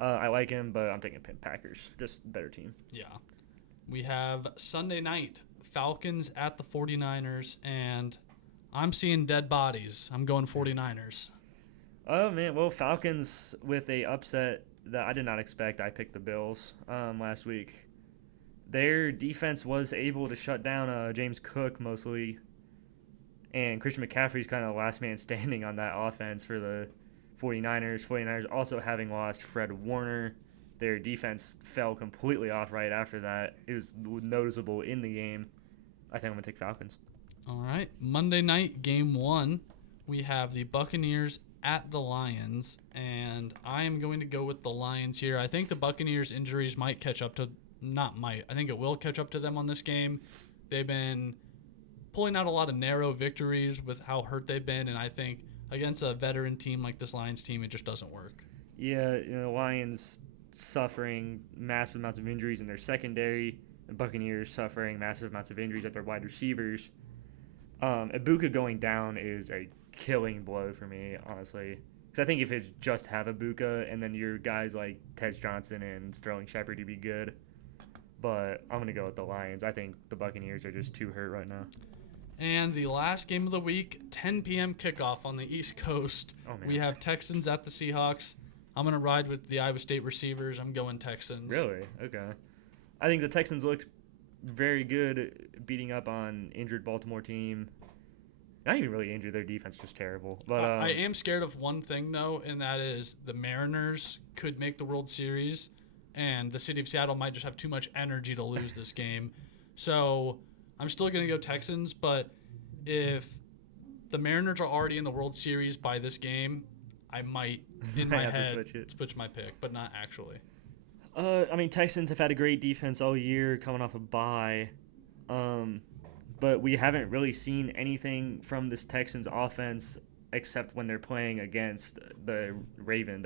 I like him, but I'm taking Packers. Just better team. Yeah. We have Sunday night, Falcons at the 49ers, and I'm seeing dead bodies. I'm going 49ers. Oh, man. Well, Falcons with a upset that I did not expect. I picked the Bills last week. Their defense was able to shut down James Cook mostly, and Christian McCaffrey's kind of last man standing on that offense for the 49ers. 49ers also having lost Fred Warner. Their defense fell completely off right after that. It was noticeable in the game. I think I'm going to take Falcons. All right. Monday night, game 1, we have the Buccaneers at the Lions, and I am going to go with the Lions here. I think the Buccaneers' injuries might catch up to – not might. I think it will catch up to them on this game. They've been pulling out a lot of narrow victories with how hurt they've been, and I think against a veteran team like this Lions team, it just doesn't work. Yeah, the Lions suffering massive amounts of injuries in their secondary, the Buccaneers suffering massive amounts of injuries at their wide receivers. Ibuka going down is a killing blow for me, honestly. Because I think if it's just have Ibuka and then your guys like Ted Johnson and Sterling Shepard, you'd be good. But I'm going to go with the Lions. I think the Buccaneers are just too hurt right now. And the last game of the week, 10 p.m. kickoff on the East Coast. Oh, man. We have Texans at the Seahawks. I'm going to ride with the Iowa State receivers. I'm going Texans. Really? Okay. I think the Texans looked very good beating up on injured Baltimore team. Not even really injured. Their defense just terrible. But I am scared of one thing, though, and that is the Mariners could make the World Series, and the city of Seattle might just have too much energy to lose this game. So I'm still going to go Texans, but if the Mariners are already in the World Series by this game, I might, in my head, switch my pick, but not actually. Texans have had a great defense all year coming off a bye. But we haven't really seen anything from this Texans offense except when they're playing against the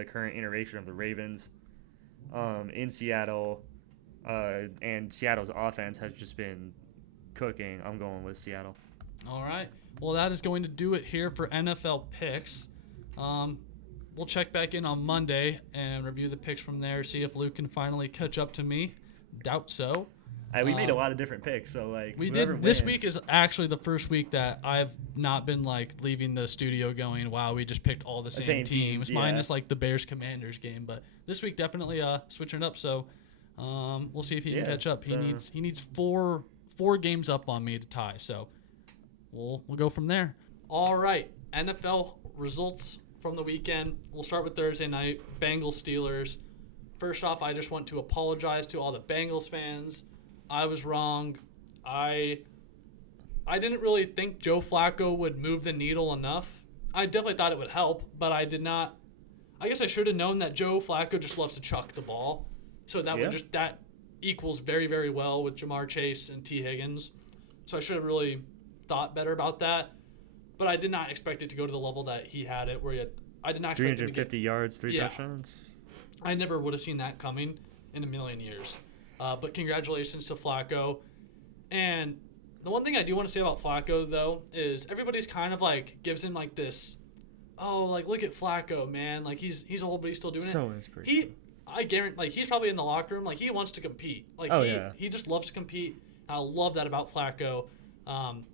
current iteration of the Ravens in Seattle. And Seattle's offense has just been cooking. I'm going with Seattle. All right. Well, that is going to do it here for NFL picks. We'll check back in on Monday and review the picks from there, see if Luke can finally catch up to me. Doubt so. We made a lot of different picks, so we did. Wins. This week is actually the first week that I've not been leaving the studio going, wow, we just picked all the same teams. Minus the Bears Commanders game, but this week definitely switching it up. So we'll see if he can catch up. He needs four games up on me to tie. So we'll go from there. All right, NFL results from the weekend. We'll start with Thursday night. Bengals Steelers. First off, I just want to apologize to all the Bengals fans. I was wrong. I didn't really think Joe Flacco would move the needle enough. I definitely thought it would help, but I did not. I guess I should have known that Joe Flacco just loves to chuck the ball. So that equals very, very well with Jamar Chase and T. Higgins. So I should have really thought better about that. But I did not expect it to go to the level that he had it, where I did not expect 350 yards, 3 touchdowns. I never would have seen that coming in a million years. But congratulations to Flacco. And the one thing I do want to say about Flacco, though, is everybody's kind of like gives him like this, oh, like look at Flacco, man, like he's old but he's still doing it. So inspirational. I guarantee, like he's probably in the locker room, like he wants to compete. Like he just loves to compete. I love that about Flacco.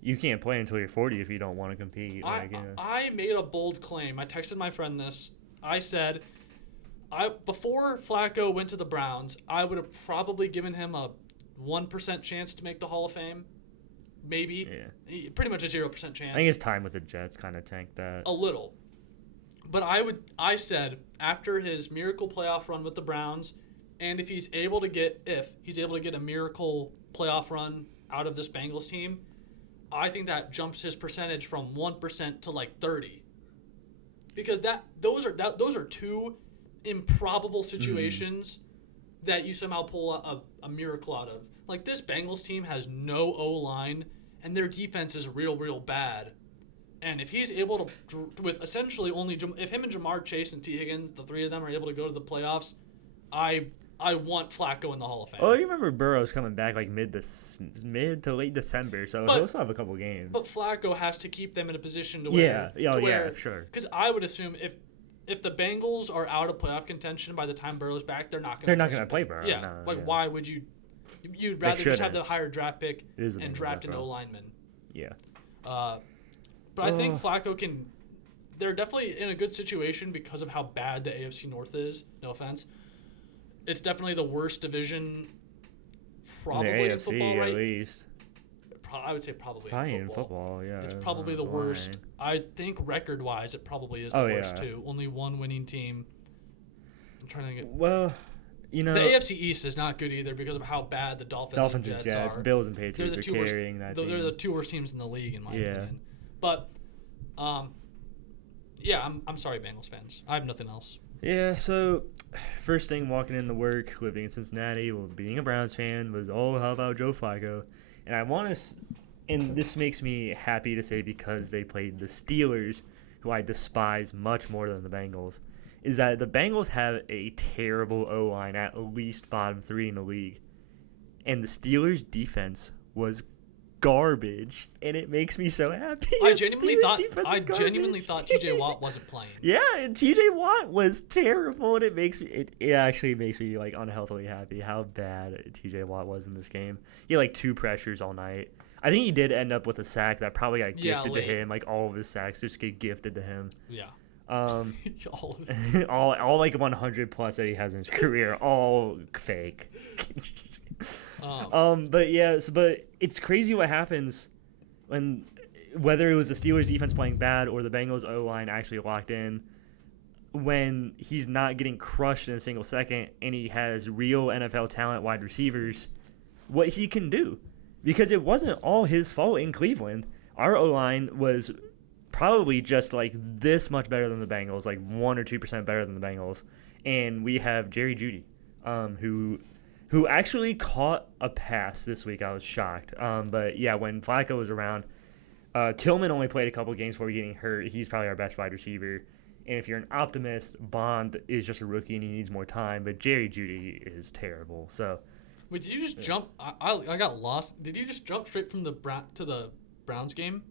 You can't play until you're 40 if you don't want to compete. I made a bold claim. I texted my friend this. I said, before Flacco went to the Browns, I would have probably given him a 1% chance to make the Hall of Fame. Maybe. Yeah. Pretty much a 0% chance. I think his time with the Jets kind of tanked that. A little. But I said, after his miracle playoff run with the Browns, and if he's able to get a miracle playoff run out of this Bengals team, I think that jumps his percentage from 1% to like 30. Because those are two improbable situations that you somehow pull a miracle out of. Like, this Bengals team has no O-line, and their defense is real, real bad. And if he's able to, with essentially only, if him and Jamar Chase and T. Higgins, the three of them are able to go to the playoffs, I want Flacco in the Hall of Fame. Oh, you remember Burrow's coming back like mid to late December, so he'll still have a couple games. But Flacco has to keep them in a position to where... Yeah, sure. Because I would assume if the Bengals are out of playoff contention by the time Burrow's back, they're not going to play Burrow. Yeah, why would you... You'd rather just have the higher draft pick and draft an O-lineman. Yeah. But I think Flacco can... They're definitely in a good situation because of how bad the AFC North is. No offense. It's definitely the worst division probably in football, right? At least. I would say probably in football, yeah. It's probably the worst. I think record-wise, it probably is the worst, too. Only one winning team. I'm trying to get... Well... the AFC East is not good either because of how bad the Dolphins and Jets are. Bills and Patriots are carrying that team. They're the two worst teams in the league, in my opinion. But, I'm sorry, Bengals fans. I have nothing else. Yeah, so first thing walking into work, living in Cincinnati, being a Browns fan, was, how about Joe Flacco? And and this makes me happy to say because they played the Steelers, who I despise much more than the Bengals, is that the Bengals have a terrible O-line, at least bottom 3 in the league. And the Steelers' defense was garbage, and it makes me so happy. I genuinely thought T.J. Watt wasn't playing. Yeah, and T.J. Watt was terrible, and it actually makes me like unhealthily happy how bad T.J. Watt was in this game. He had like 2 pressures all night. I think he did end up with a sack that probably got gifted to him. Like all of his sacks just get gifted to him. Yeah. All like 100 plus that he has in his career, all fake. But it's crazy what happens whether it was the Steelers defense playing bad or the Bengals O-line actually locked in, when he's not getting crushed in a single second and he has real NFL talent wide receivers, what he can do. Because it wasn't all his fault in Cleveland. Our O-line was probably just like this much better than the Bengals, like 1 or 2% better than the Bengals. And we have Jerry Jeudy, who actually caught a pass this week. I was shocked. But yeah, when Flacco was around, Tillman only played a couple games before getting hurt. He's probably our best wide receiver. And if you're an optimist, Bond is just a rookie and he needs more time. But Jerry Jeudy is terrible. So, wait, did you just jump? I got lost. Did you just jump straight from the Browns game?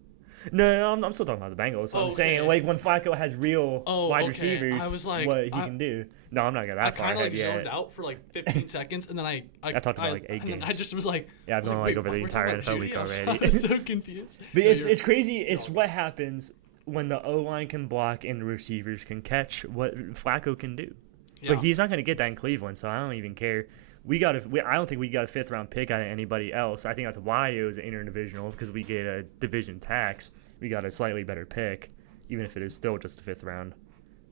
No, I'm still talking about the Bengals. I'm saying, like, when Flacco has real wide receivers, I was like, what he can do. No, I'm not going that far ahead yet. I kind of zoned out for, like, 15 seconds, and then I talked about, like, 8 games. And I just was like... Yeah, I've gone, like, over the entire NFL week already. I was so confused. But it's crazy. It's what happens when the O-line can block and the receivers can catch what Flacco can do. Yeah. But he's not going to get that in Cleveland, so I don't even care. I don't think we got a 5th-round pick out of anybody else. I think that's why it was interdivisional, because we get a division tax. We got a slightly better pick. even if it is still just the 5th round.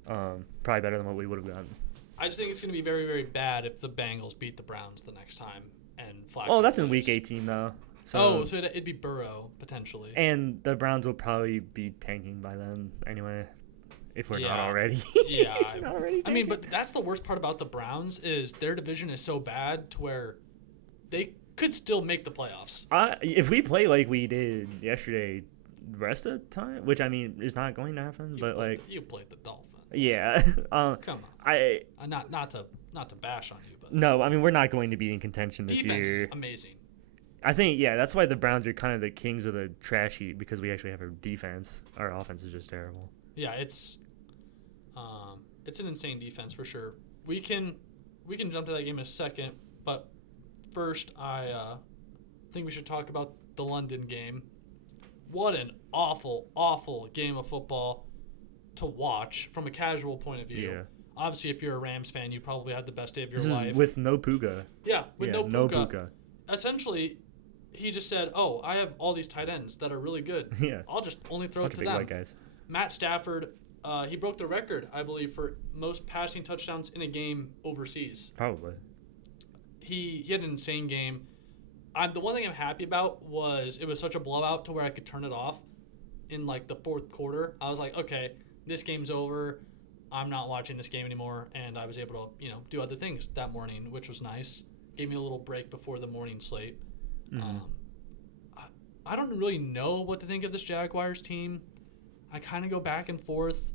Probably better than what we would have gotten. I just think it's going to be very, very bad if the Bengals beat the Browns the next time and Flacco. Oh, that's in plays. Week 18 though. So, so it'd be Burrow potentially. And the Browns will probably be tanking by then anyway, if we're not already. Yeah. If we're not already I mean, but that's the worst part about the Browns is their division is so bad to where they could still make the playoffs. If we play like we did yesterday, the rest of the time, which I mean is not going to happen, You played the Dolphins. Yeah. Come on. Not to bash on you, but no, I mean we're not going to be in contention this defense year. Is amazing. I think that's why the Browns are kind of the kings of the trash heap because we actually have a defense. Our offense is just terrible. Yeah, it's an insane defense for sure. We can jump to that game in a second, but first I think we should talk about the London game. What an awful game of football to watch from a casual point of view. Yeah. Obviously, if you're a Rams fan, you probably had the best day of your This life. is with no Puka. Yeah, with no Puka. Essentially, he just said, "Oh, I have all these tight ends that are really good. Yeah. I'll just only throw it to big them." white guys. Matt Stafford, he broke the record, I believe, for most passing touchdowns in a game overseas. Probably. He had an insane game. The one thing I'm happy about was it was such a blowout to where I could turn it off in like the fourth quarter. I was like, okay, this game's over. I'm not watching this game anymore, and I was able to, do other things that morning, which was nice. Gave me a little break before the morning slate. Mm-hmm. I don't really know what to think of this Jaguars team. I kind of go back and forth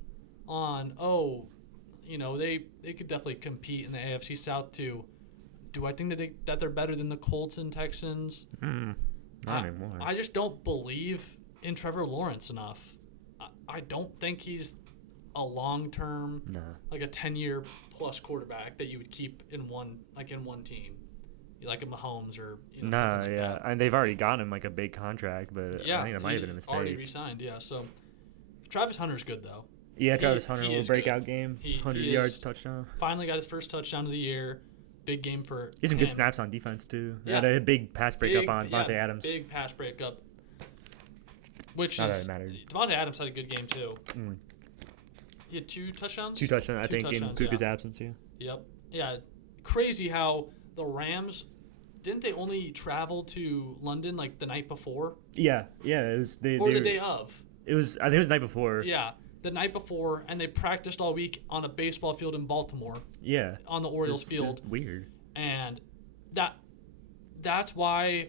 on, they could definitely compete in the AFC South too. Do I think that they're better than the Colts and Texans? Not anymore. I just don't believe in Trevor Lawrence enough. I don't think he's a long-term, like a 10-year plus quarterback that you would keep in one team, like a Mahomes or something like that. And they've already gotten him like a big contract, but I think that might have been a mistake. Already re-signed, yeah. So Travis Hunter's good though. Yeah, Travis Hunter, a little breakout game, 100 yards, touchdown. Finally got his first touchdown of the year. Big game for He's some him. good snaps on defense too. Yeah. Had a big pass breakup on Devontae Adams. Big pass breakup. Which Not is that it mattered. Devontae Adams had a good game too. He had 2 touchdowns. I think, in Puka's absence. Yeah. Yep. Yeah. Crazy how the Rams didn't they only travel to London like the night before? Yeah. It was the day of. I think it was the night before. Yeah. The night before, and they practiced all week on a baseball field in Baltimore. Yeah. On the Orioles field. It's weird. And that's why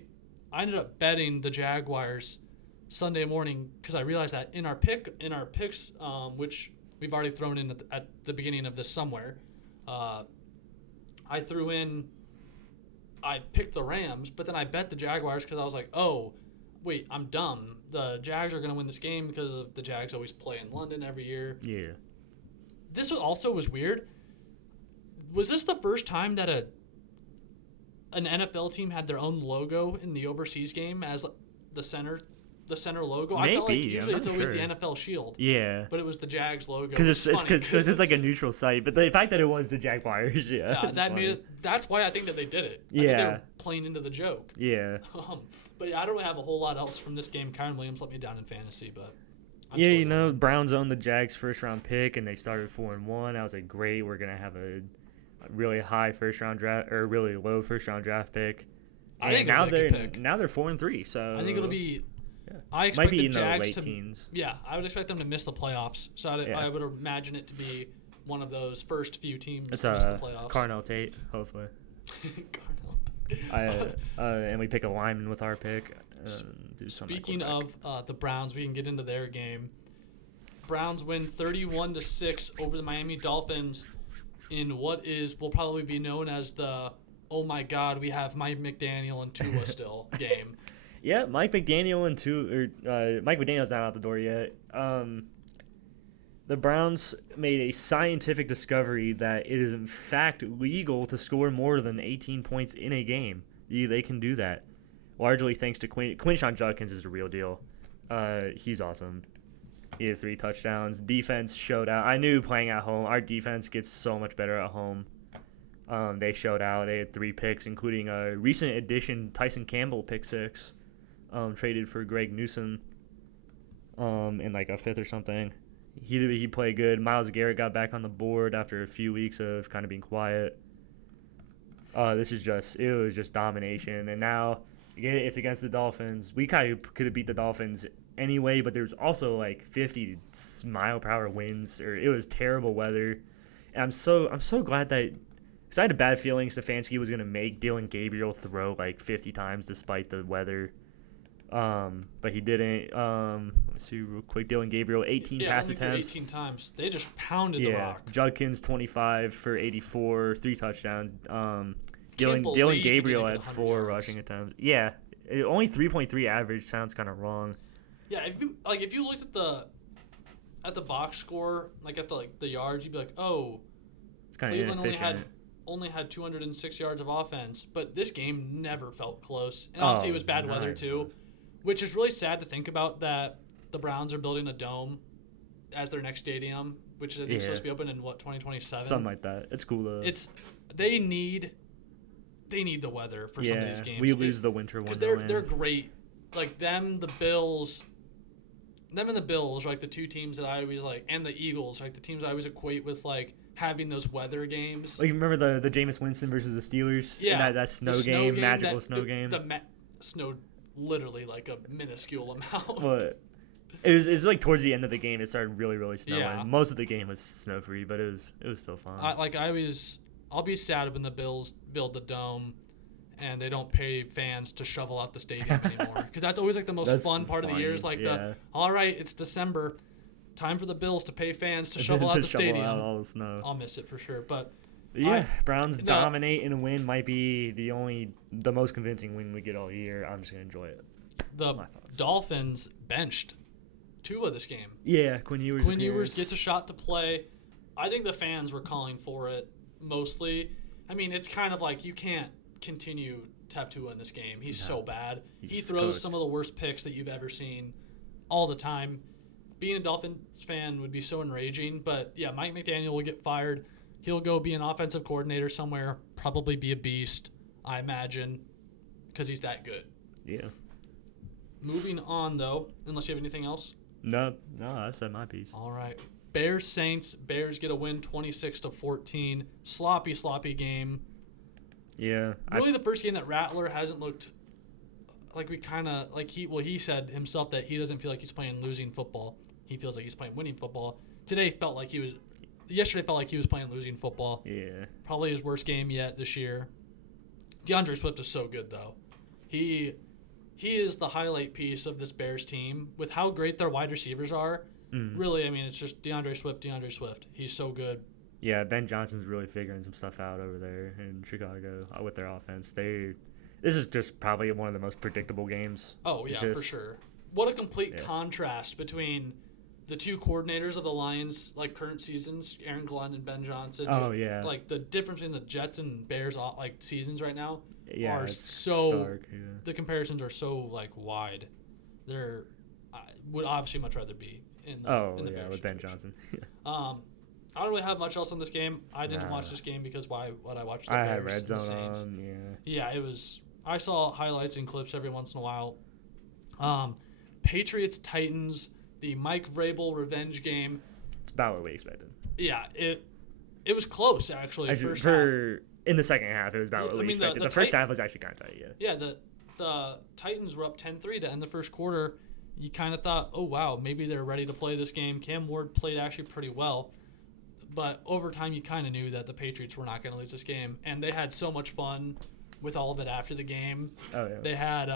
I ended up betting the Jaguars Sunday morning because I realized that in our picks, which we've already thrown in at the beginning of this somewhere, I picked the Rams, but then I bet the Jaguars because I was like, oh, wait, I'm dumb. The Jags are going to win this game because the Jags always play in London every year. Yeah. This was weird. Was this the first time that an NFL team had their own logo in the overseas game as the center logo? Maybe. I felt like usually I'm it's not always sure. the NFL shield. Yeah. But it was the Jags logo. Because it's like a neutral site, but the fact that it was the Jaguars, that made it. That's why I think that they did it. I think they were playing into the joke. Yeah. But I don't have a whole lot else from this game. Kyron Williams let me down in fantasy, but. Browns owned the Jags' first round pick, and they started 4-1. I was like, great, we're gonna have a really high first round draft or really low first round draft pick. I think now they're 4-3. So I think it'll be. Yeah. I expect might be the in Jags the late to. Teens. Yeah, I would expect them to miss the playoffs. So I would imagine it to be one of those first few teams it's to miss the playoffs. Carnell Tate, hopefully. And we pick a lineman with our pick. Speaking of the Browns, we can get into their game. Browns win 31-6 over the Miami Dolphins in what will probably be known as the oh my god, we have Mike McDaniel and Tua still game. Yeah, Mike McDaniel and Mike McDaniel's not out the door yet. The Browns made a scientific discovery that it is in fact legal to score more than 18 points in a game. They can do that, largely thanks to Quinshon Judkins is the real deal. He's awesome. He had 3 touchdowns. Defense showed out. I knew playing at home, our defense gets so much better at home. They showed out. They had 3 picks, including a recent addition, Tyson Campbell, pick 6, traded for Greg Newsom in like a 5th or something. He played good. Myles Garrett got back on the board after a few weeks of kind of being quiet. It was just domination, and now it's against the Dolphins. We kind of could have beat the Dolphins anyway, but there's also like 50 mile per hour winds, or it was terrible weather. And I'm so glad that, because I had a bad feeling Stefanski was gonna make Dylan Gabriel throw like 50 times despite the weather. But he didn't. Let's see real quick. Dylan Gabriel, 18 pass attempts. 18 times. They just pounded the rock. Judkins, 25 for 84, 3 touchdowns. Dylan Gabriel had 4 yards. rushing attempts. Yeah, only 3.3 average sounds kind of wrong. Yeah, if you looked at the box score, like at the yards, you'd be like, oh, It's kind of inefficient. only had 206 yards of offense, but this game never felt close. And obviously it was bad weather too, which is really sad to think about, that the Browns are building a dome as their next stadium, which is I think supposed to be open in 2027. Something like that. It's cool though. They need the weather for some of these games. We lose the winter one. Because they're great. Like them and the Bills are like the two teams that I always like, and the Eagles, like the teams I always equate with like having those weather games. Like, you remember the Jameis Winston versus the Steelers? Yeah. And that snow game, magical snow game. Snowed literally like a minuscule amount. But it was like towards the end of the game, it started really, really snowing. Yeah. Most of the game was snow free, but it was still fun. I'll be sad when the Bills build the dome and they don't pay fans to shovel out the stadium anymore. Because that's always like the most fun part of the year is like all right, it's December, time for the Bills to pay fans to shovel out the stadium. Out all the snow. I'll miss it for sure. But Browns dominate and win might be the most convincing win we get all year. I'm just gonna enjoy it. The Dolphins benched Tua this game. Yeah, Quinn Ewers gets a shot to play. I think the fans were calling for it mostly. I mean, it's kind of like you can't continue to have Tua in this game. He's so bad. He throws some of the worst picks that you've ever seen all the time. Being a Dolphins fan would be so enraging, but yeah, Mike McDaniel will get fired. He'll go be an offensive coordinator somewhere, probably be a beast, I imagine, because he's that good. Yeah. Moving on, though, unless you have anything else. No, I said my piece. All right. Bears Saints. Bears get a win 26-14. Sloppy game. Yeah. Really the first game that Rattler hasn't looked like he said himself that he doesn't feel like he's playing losing football. He feels like he's playing winning football. Yesterday felt like he was playing losing football. Yeah. Probably his worst game yet this year. DeAndre Swift is so good though. He is the highlight piece of this Bears team with how great their wide receivers are. Really, I mean, it's just DeAndre Swift. He's so good. Yeah, Ben Johnson's really figuring some stuff out over there in Chicago with their offense. This is just probably one of the most predictable games. Oh, yeah, for sure. What a complete contrast between the two coordinators of the Lions, like current seasons, Aaron Glenn and Ben Johnson. Oh, yeah. Like the difference between the Jets and Bears like seasons right now are it's so stark, the comparisons are so like wide. I would obviously much rather be in the Bears with Ben Johnson. I don't really have much else on this game. I didn't watch this game because why would I watch the I Bears? had Red Zone Saints? on, Yeah, it was. I saw highlights and clips every once in a while. Patriots Titans, the Mike Vrabel revenge game. It's about what we expected. Yeah, it was close actually. In the second half, it was about what we expected. The first half was actually kind of tight. Yeah, the Titans were up 10-3 to end the first quarter. You kind of thought, oh wow, maybe they're ready to play this game. Cam Ward played actually pretty well. But over time, you kind of knew that the Patriots were not going to lose this game. And they had so much fun with all of it after the game. Oh, yeah. They had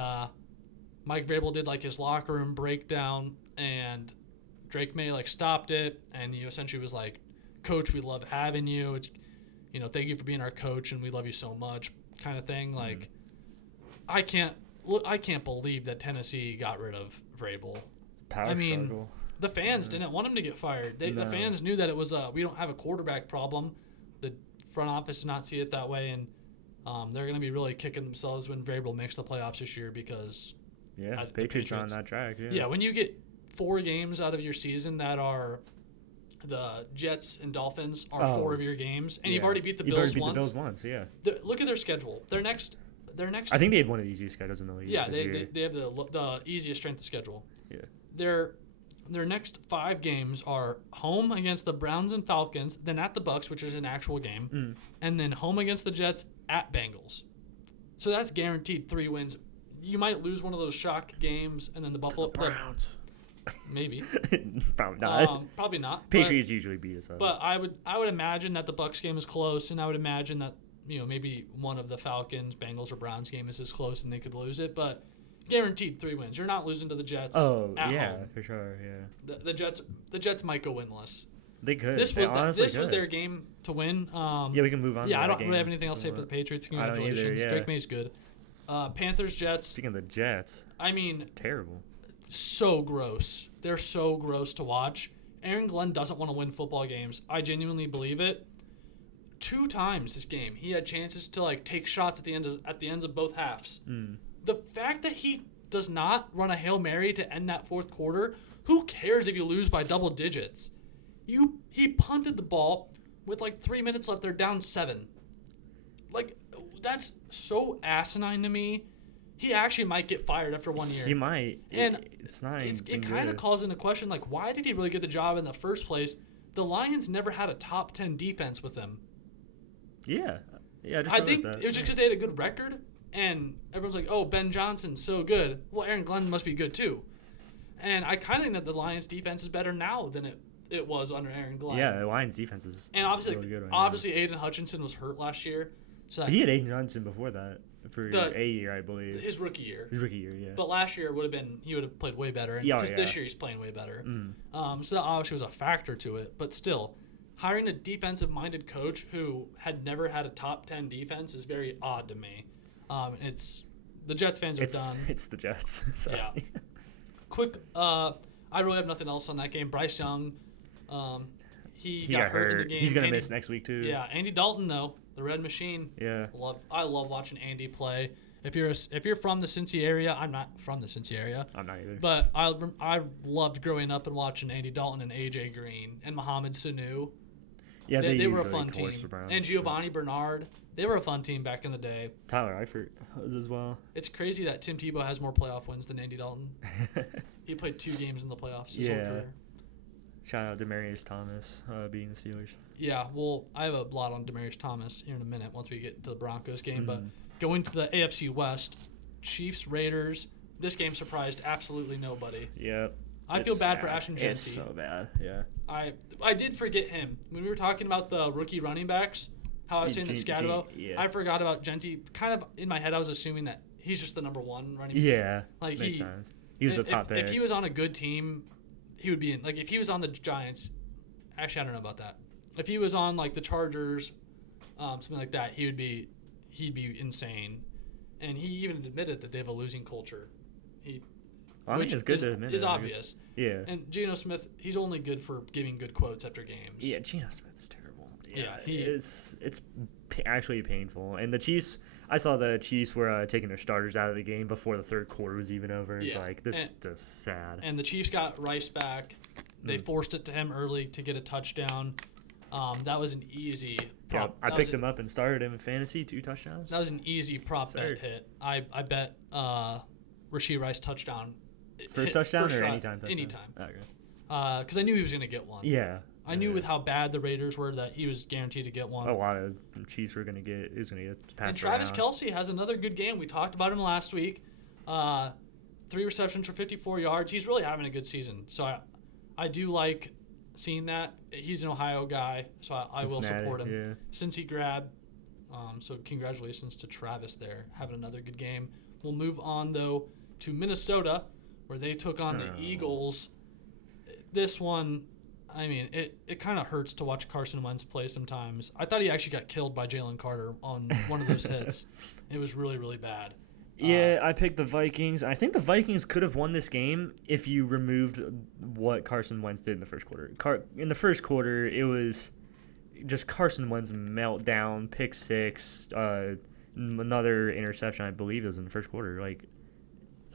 Mike Vrabel did like his locker room breakdown, and Drake May like stopped it. And he essentially was like, Coach, we love having you. It's, thank you for being our coach, and we love you so much kind of thing. Like, I can't believe that Tennessee got rid of Vrabel. Struggle. The fans didn't want him to get fired. The fans knew that it was we don't have a quarterback problem. The front office did not see it that way, and they're going to be really kicking themselves when Vrabel makes the playoffs this year because the Patriots are on that track. Yeah, when you get 4 games out of your season that are the Jets and Dolphins are 4 of your games, and you've already beat the Bills once. Yeah. Look at their schedule. Their next. I think they had one of the easiest schedules in the league. Yeah, they have the easiest strength of schedule. Yeah. Their their next 5 games are home against the Browns and Falcons, then at the Bucks, which is an actual game, and then home against the Jets, at Bengals. So that's guaranteed 3 wins. You might lose one of those shock games, and then the Buffalo Browns. Maybe. Probably not. Probably not. Patriots usually beat us up. But I would imagine that the Bucks game is close, and I would imagine that maybe one of the Falcons, Bengals, or Browns game is as close, and they could lose it. But guaranteed 3 wins. You're not losing to the Jets. Oh at yeah, home. for sure. Yeah. The Jets might go winless. They could. This was their game to win. Yeah, we can move on. Yeah, to I that don't really have anything else to say for the Patriots. Congratulations, either, yeah. Drake May's good. Panthers, Jets. Speaking of the Jets, I mean, terrible. So gross. They're so gross to watch. Aaron Glenn doesn't want to win football games. I genuinely believe it. 2 times this game, he had chances to take shots at the ends of both halves. The fact that he does not run a Hail Mary to end that fourth quarter, who cares if you lose by double digits? He punted the ball with 3 minutes left. They're down 7. That's so asinine to me. He actually might get fired after 1 year. He might. And it's not. It kind of calls into question, why did he really get the job in the first place? The Lions never had a top 10 defense with him. Yeah. I think it was just because they had a good record, and everyone's like, "Oh, Ben Johnson's so good. Well, Aaron Glenn must be good too." And I kind of think that the Lions' defense is better now than it was under Aaron Glenn. Yeah, the Lions' defense is obviously really good right obviously Aiden Hutchinson was hurt last year, so he had Aiden Johnson before that for a year, I believe. His rookie year. Yeah. But last year he would have played way better, and because this year he's playing way better. So that obviously was a factor to it, but still. Hiring a defensive-minded coach who had never had a top 10 defense is very odd to me. The Jets fans are done. It's the Jets. So. Yeah. Quick, I really have nothing else on that game. Bryce Young, he got hurt in the game. He's gonna miss next week too. Yeah, Andy Dalton though, the Red Machine. Yeah. I love watching Andy play. If you're from the Cincy area, I'm not from the Cincy area. I'm not either. But I loved growing up and watching Andy Dalton and AJ Green and Mohamed Sanu. Yeah, they were a fun team. And Giovanni Bernard. They were a fun team back in the day. Tyler Eifert was as well. It's crazy that Tim Tebow has more playoff wins than Andy Dalton. He played 2 games in the playoffs his whole career. Shout out Demaryius Thomas beating the Steelers. Yeah, well, I have a lot on Demaryius Thomas here in a minute once we get to the Broncos game. But going to the AFC West, Chiefs, Raiders, this game surprised absolutely nobody. Yep. I feel bad for Ashton Jeanty. It's so bad, yeah. I did forget him. When we were talking about the rookie running backs, how I was saying that Scatterbo, I forgot about Jeanty. Kind of in my head, I was assuming that he's just the number 1 running back. Yeah, makes sense. He was the top pick. If he was on a good team, he would be in. If he was on the Giants, actually, I don't know about that. If he was on, the Chargers, something like that, he'd be insane. And he even admitted that they have a losing culture. I think it's good to admit is obvious. Yeah. And Geno Smith, he's only good for giving good quotes after games. Yeah, Geno Smith is terrible. Yeah, it's actually painful. And the Chiefs, I saw the Chiefs were taking their starters out of the game before the third quarter was even over. It's this is just sad. And the Chiefs got Rice back. They forced it to him early to get a touchdown. That was an easy prop. Yeah, I picked him up and started him in fantasy, 2 touchdowns. That was an easy prop bet hit. I bet Rashee Rice touchdown. First touchdown or anytime touchdown? Anytime. Okay. Because I knew he was going to get one. Yeah. I knew with how bad the Raiders were that he was guaranteed to get one. A lot of Chiefs were going to get. He was going to get passed. And Travis Kelce has another good game. We talked about him last week. 3 receptions for 54 yards. He's really having a good season. So I do like seeing that. He's an Ohio guy, so I will support him. Yeah. Since he grabbed. So congratulations to Travis there, having another good game. We'll move on, though, to Minnesota, where they took on the Eagles. This one, I mean, it kind of hurts to watch Carson Wentz play sometimes. I thought he actually got killed by Jalen Carter on one of those hits. It was really, really bad. Yeah, I picked the Vikings. I think the Vikings could have won this game if you removed what Carson Wentz did in the first quarter. In the first quarter, it was just Carson Wentz meltdown, pick 6, another interception, I believe it was in the first quarter.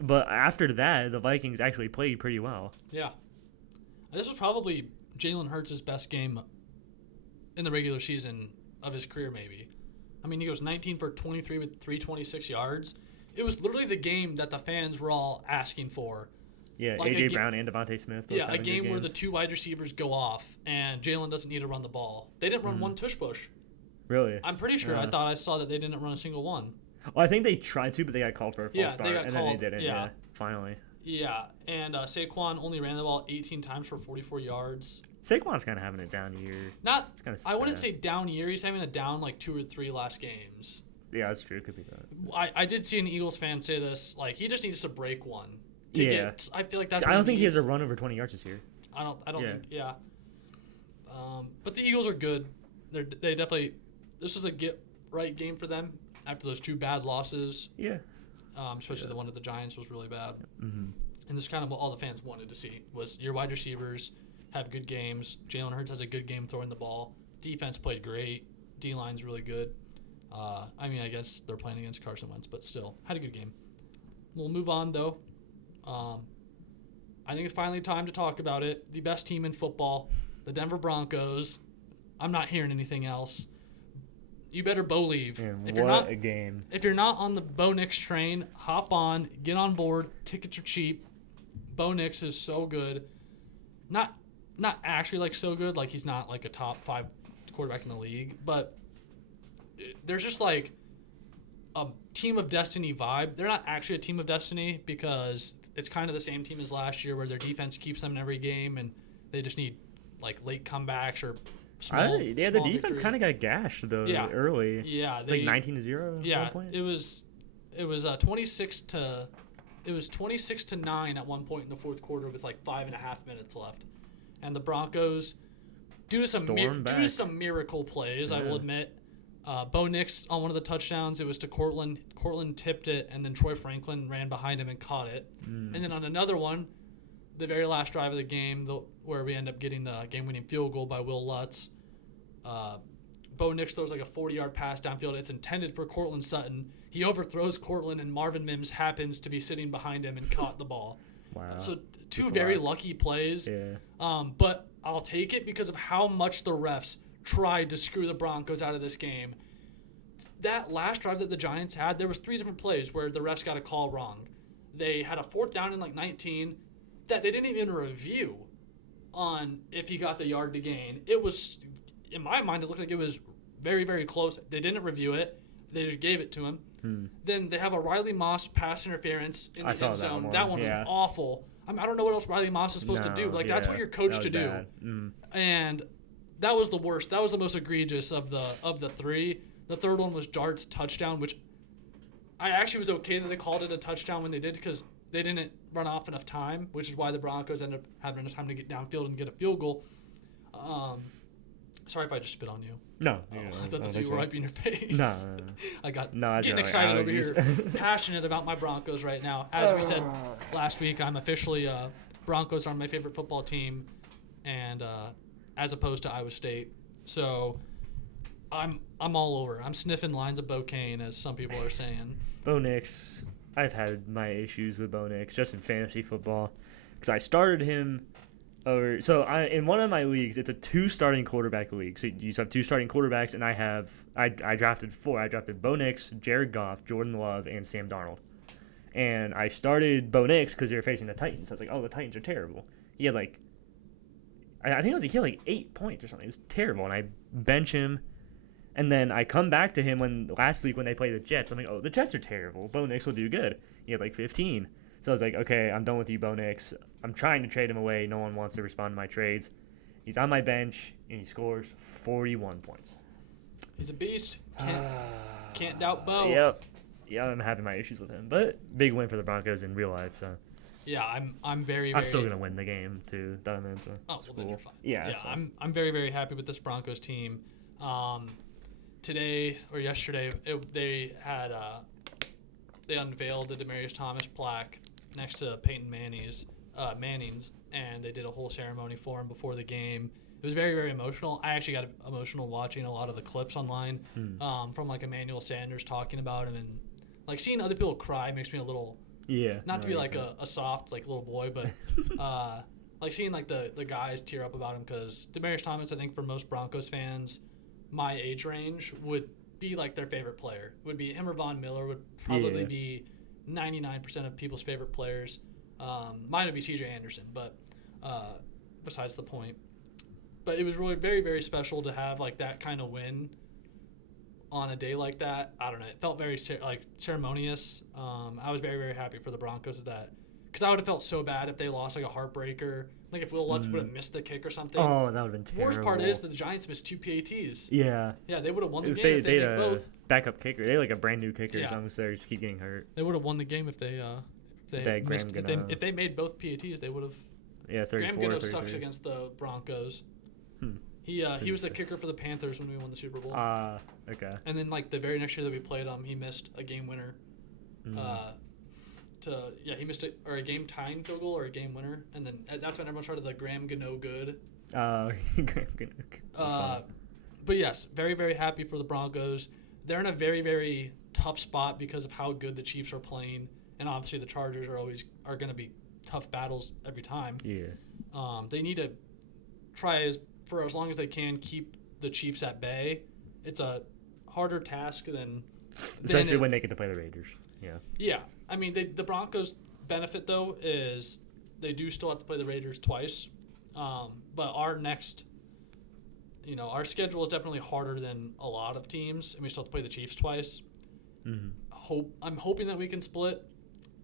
But after that, the Vikings actually played pretty well. Yeah. This was probably Jalen Hurts' best game in the regular season of his career, maybe. I mean, he goes 19 for 23 with 326 yards. It was literally the game that the fans were all asking for. Yeah, Like A.J. Brown and Devontae Smith. Both yeah, a having good game where the games. 2 wide receivers go off and Jalen doesn't need to run the ball. They didn't run one tush push. Really? I'm pretty sure. I thought I saw that they didn't run a single one. Well, I think they tried to, but they got called for a false Yeah, start, they got and called. then they didn't. Yeah. Yeah, finally. Yeah, and Saquon only ran the ball 18 times for 44 yards. Saquon's kind of having a down year. Not, It's kind of. I wouldn't say down year. He's having a down like 2 or 3 last games. Yeah, that's true. It could be that. I did see an Eagles fan say this. Like he just needs to break one. Yeah. I feel like that's. I what don't think he has needs. a run over 20 yards this year. I don't Yeah. think. Yeah. But the Eagles are good. They definitely. This was a get right game for them after those 2 bad losses. Yeah. Especially the one at the Giants was really bad. Mm-hmm. And this is kind of what all the fans wanted to see was your wide receivers have good games. Jalen Hurts has a good game throwing the ball. Defense played great. D-line's really good. I guess they're playing against Carson Wentz, but still had a good game. We'll move on though. I think it's finally time to talk about it. The best team in football, the Denver Broncos. I'm not hearing anything else. You better believe. And If what you're not a game. If you're not on the Bo Nix train, hop on, get on board. Tickets are cheap. Bo Nix is so good. Not actually like so good, like he's not like a top 5 quarterback in the league, but there's just like a team of destiny vibe. They're not actually a team of destiny because it's kind of the same team as last year where their defense keeps them in every game and they just need like late comebacks or small The small defense victory. kind of got gashed though early. Yeah, It's like 19-0 at yeah, one point. it was 26 to 9 at one point in the fourth quarter with like 5.5 minutes left, and the Broncos due to some miracle plays, I will admit. Bo Nix on one of the touchdowns, it was to Cortland. Cortland tipped it, and then Troy Franklin ran behind him and caught it. And then on another one, the very last drive of the game, where we end up getting the game-winning field goal by Will Lutz, Bo Nix throws like a 40-yard pass downfield. It's intended for Cortland Sutton. He overthrows Cortland, and Marvin Mims happens to be sitting behind him and caught the ball. Wow. So 2 Just very luck. lucky plays. Yeah. But I'll take it because of how much the refs tried to screw the Broncos out of this game. That last drive that the Giants had, there was 3 different plays where the refs got a call wrong. They had a 4th down in like 19 that they didn't even review on if he got the yard to gain. It was, in my mind, it looked like it was very, very close. They didn't review it. They just gave it to him. Then they have a Riley Moss pass interference in the end zone. That one was awful. I don't know what else Riley Moss is supposed to do. Like that's what you're coached to do. And that was the worst. That was the most egregious of the 3. The third one was Dart's touchdown, which I actually was okay that they called it a touchdown when they did because they didn't run off enough time, which is why the Broncos ended up having enough time to get downfield and get a field goal. Sorry if I just spit on you. No. I thought that's what you were wiping your face. No. I got that's getting like excited over here, allergies. passionate about my Broncos right now. As we said last week, I'm officially Broncos are my favorite football team, and as opposed to Iowa State. So I'm all over. I'm sniffing lines of Bocaine, as some people are saying. Bo Nix, I've had my issues with Bo Nix just in fantasy football because I started him in one of my leagues, it's a 2 starting quarterback league. So you just have 2 starting quarterbacks, and I drafted 4. I drafted Bo Nix, Jared Goff, Jordan Love, and Sam Darnold. And I started Bo Nix because they were facing the Titans. I was like, oh, the Titans are terrible. He had like, I think he had like 8 points or something. It was terrible, and I bench him. And then I come back to him last week when they play the Jets. I'm like, oh, the Jets are terrible. Bo Nix will do good. He had like 15. So I was like, okay, I'm done with you, Bo Nix. I'm trying to trade him away. No one wants to respond to my trades. He's on my bench, and he scores 41 points. He's a beast. Can't doubt Bo. Yep. Yeah, I'm having my issues with him. But big win for the Broncos in real life, so. Yeah, I'm very, very... I'm still going to win the game, too, Donovan, so. Oh, well, then you're fine. Yeah, that's fine. I'm very, very happy with this Broncos team. Today or yesterday, they unveiled the Demaryius Thomas plaque next to Peyton Manning's, and they did a whole ceremony for him before the game. It was very, very emotional. I actually got emotional watching a lot of the clips online from like Emmanuel Sanders talking about him, and like seeing other people cry makes me a little not to be like a soft like little boy, but like seeing like the guys tear up about him because Demaryius Thomas, I think for most Broncos fans my age range would be like their favorite player. Would be him or Von Miller would probably be 99% of people's favorite players. Mine would be C.J. Anderson, but besides the point. But it was really very, very special to have like that kind of win on a day like that. I don't know. It felt very ceremonious. I was very, very happy for the Broncos with that, because I would have felt so bad if they lost like a heartbreaker. Like if Will Lutz would have missed the kick or something. Oh, that would have been terrible. Worst part is that the Giants missed 2 PATs. Yeah. Yeah, they would have won the game if they made both. Backup kicker. They had like a brand new kicker or something, so they just keep getting hurt. They would have won the game if they if they made both PATs. They would have. Yeah, 34. Graham Gano sucks against the Broncos. He was the kicker for the Panthers when we won the Super Bowl. Okay. And then like the very next year that we played him, he missed a game winner. He missed a game tying field goal or a game winner, and then that's when everyone started the Graham Gano good. Graham Gano. But yes, very, very happy for the Broncos. They're in a very, very tough spot because of how good the Chiefs are playing, and obviously the Chargers are going to be tough battles every time. Yeah. They need to try for as long as they can keep the Chiefs at bay. It's a harder task especially when they get to play the Raiders. Yeah. Yeah. I mean, the Broncos' benefit though is they do still have to play the Raiders twice, but our next. Our schedule is definitely harder than a lot of teams, and we still have to play the Chiefs twice. I'm hoping that we can split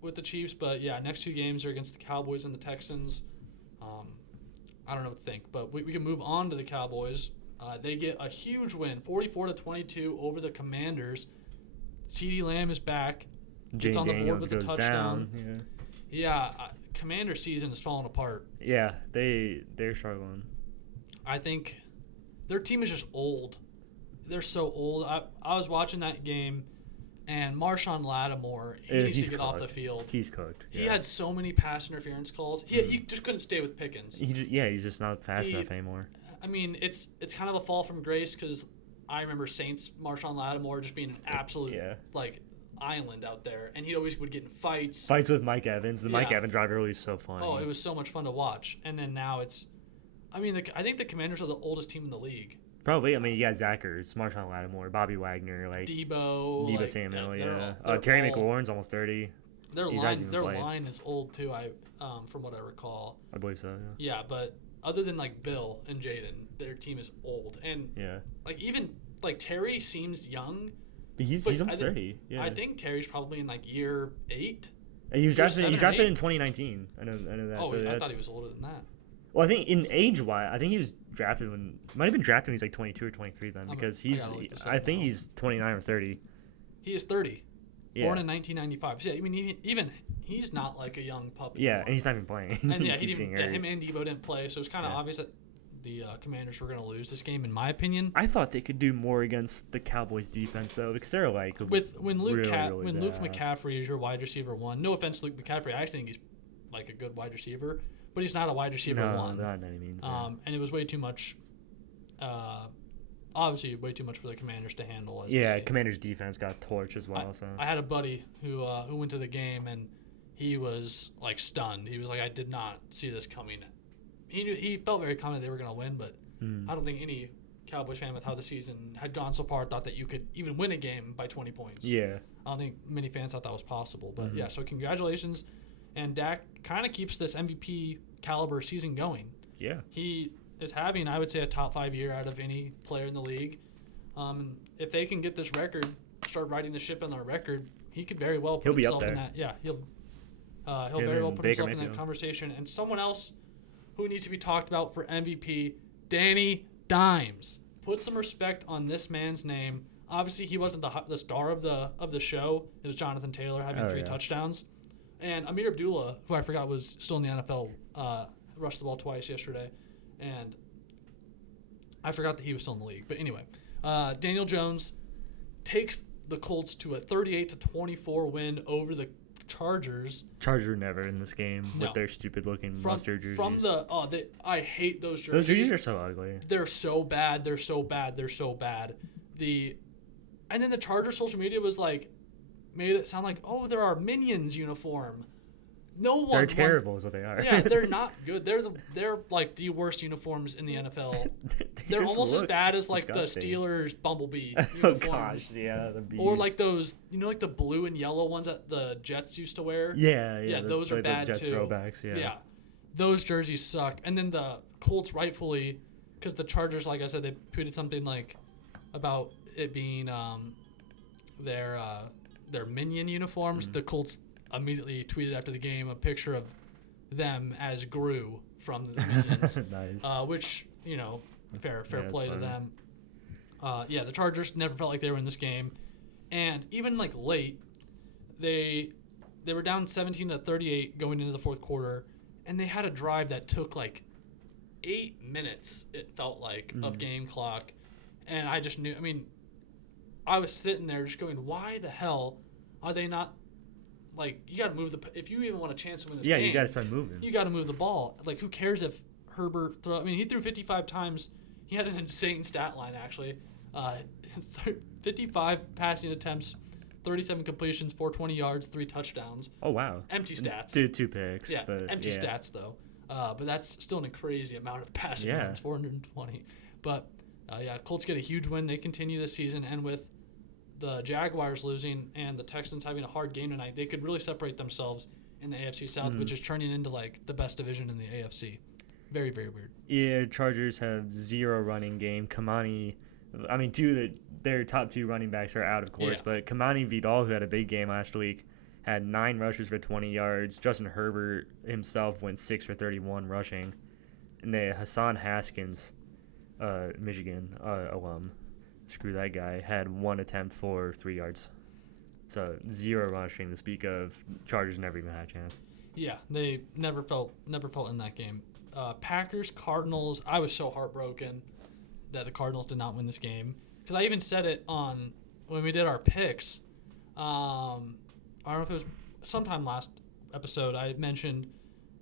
with the Chiefs, but yeah, next 2 games are against the Cowboys and the Texans. I don't know what to think, but we can move on to the Cowboys. They get a huge win, 44-22 over the Commanders. CeeDee Lamb is back. Gets on the board with a touchdown. Down. Yeah, Commander season is falling apart. Yeah, they're struggling. I think their team is just old. They're so old. I was watching that game, and Marshawn Lattimore, he needs to get off the field. He's cooked. He had so many pass interference calls. He just couldn't stay with Pickens. He's just not fast enough anymore. I mean, it's kind of a fall from grace because I remember Saints Marshawn Lattimore just being an absolute island out there, and he always would get in fights. Fights with Mike Evans. The Mike Evans rivalry is so funny. Oh, it was so much fun to watch. And then now it's, I think the Commanders are the oldest team in the league. Probably. I mean, you got Zach Ertz, Marshawn Lattimore, Bobby Wagner, Debo Samuel, Terry McLaurin's almost 30. Their line is old too. From what I recall. I believe so. Yeah. Yeah, but other than like Bill and Jaden, their team is old, and even Terry seems young. But he's almost 30. Yeah. I think Terry's probably in like year 8. And he was drafted in 2019. I know that. Oh, so I thought he was older than that. Well, I think in age-wise, I think he was drafted might have been drafted when he was like 22 or 23 then, because I think he's 29 or 30. He is 30. Yeah. Born in 1995. So, yeah, I mean, even he's not like a young pup anymore. Yeah, and he's not even playing. And him and Debo didn't play, so it's kind of obvious that the Commanders were going to lose this game, in my opinion. I thought they could do more against the Cowboys defense, though, because they're like when Luke McCaffrey is your wide receiver 1. No offense to Luke McCaffrey, I actually think he's like a good wide receiver, but he's not a wide receiver 1. No, not any means. And it was way too much. Obviously, way too much for the Commanders to handle. Commanders defense got torched as well. I had a buddy who went to the game, and he was like stunned. He was like, I did not see this coming. He felt very confident they were going to win, but I don't think any Cowboys fan with how the season had gone so far thought that you could even win a game by 20 points. Yeah. I don't think many fans thought that was possible. But yeah, so congratulations. And Dak kind of keeps this MVP caliber season going. Yeah. He is having, I would say, a top 5 year out of any player in the league. If they can get this record, start riding the ship on their record, he could very well put himself in that. Yeah, he'll very well put himself in that conversation. And someone else who needs to be talked about for MVP, Danny Dimes. Put some respect on this man's name. Obviously, he wasn't the star of the show. It was Jonathan Taylor having 3 touchdowns. And Amir Abdullah, who I forgot was still in the NFL, rushed the ball twice yesterday. And I forgot that he was still in the league. But anyway, Daniel Jones takes the Colts to a 38-24 win over the Chargers. Chargers never in this game with their stupid-looking mustard jerseys. I hate those jerseys. Those jerseys are so ugly. They're so bad. They're so bad. They're so bad. And then the Chargers social media was like, made it sound like, oh, they're our Minions uniform. No one. They're terrible, is what they are. Yeah, they're not good. They're like the worst uniforms in the NFL. They're just almost as look bad as like disgusting. the Steelers Bumblebee Oh uniforms. gosh, yeah, the bees. Or like those, like the blue and yellow ones that the Jets used to wear. Yeah, those are like bad the Jets too. throwbacks, yeah. Those jerseys suck. And then the Colts, rightfully, because the Chargers, like I said, they tweeted something like about it being their minion uniforms. The Colts immediately tweeted after the game a picture of them as Gru from the Minions. Nice. Which, fair play to funny. them. The Chargers never felt like they were in this game. And even like late, they were down 17-38 going into the fourth quarter, and they had a drive that took like 8 minutes, it felt like, of game clock. And I just knew, I was sitting there just going, why the hell are they not, like, you got to move if you even want a chance to win this game. Yeah, you got to start moving. You got to move the ball. Like, who cares if Herbert he threw 55 times. He had an insane stat line, actually. 55 passing attempts, 37 completions, 420 yards, 3 touchdowns. Oh, wow. Empty stats. Two picks. Yeah, but empty stats, though. But that's still a crazy amount of passing yards, 420. But, Colts get a huge win. They continue this season, and with the Jaguars losing and the Texans having a hard game tonight, they could really separate themselves in the AFC South, which is turning into, like, the best division in the AFC. Very, very weird. Yeah, Chargers have 0 running game. Their top 2 running backs are out, of course, but Kamani Vidal, who had a big game last week, had 9 rushes for 20 yards. Justin Herbert himself went 6 for 31 rushing. And then Hassan Haskins, Michigan alum, screw that guy, had 1 attempt for 3 yards. So 0 rushing to speak of. Chargers never even had a chance. Yeah, they never felt in that game. Packers, Cardinals, I was so heartbroken that the Cardinals did not win this game. Because I even said it when we did our picks. I don't know if it was sometime last episode, I mentioned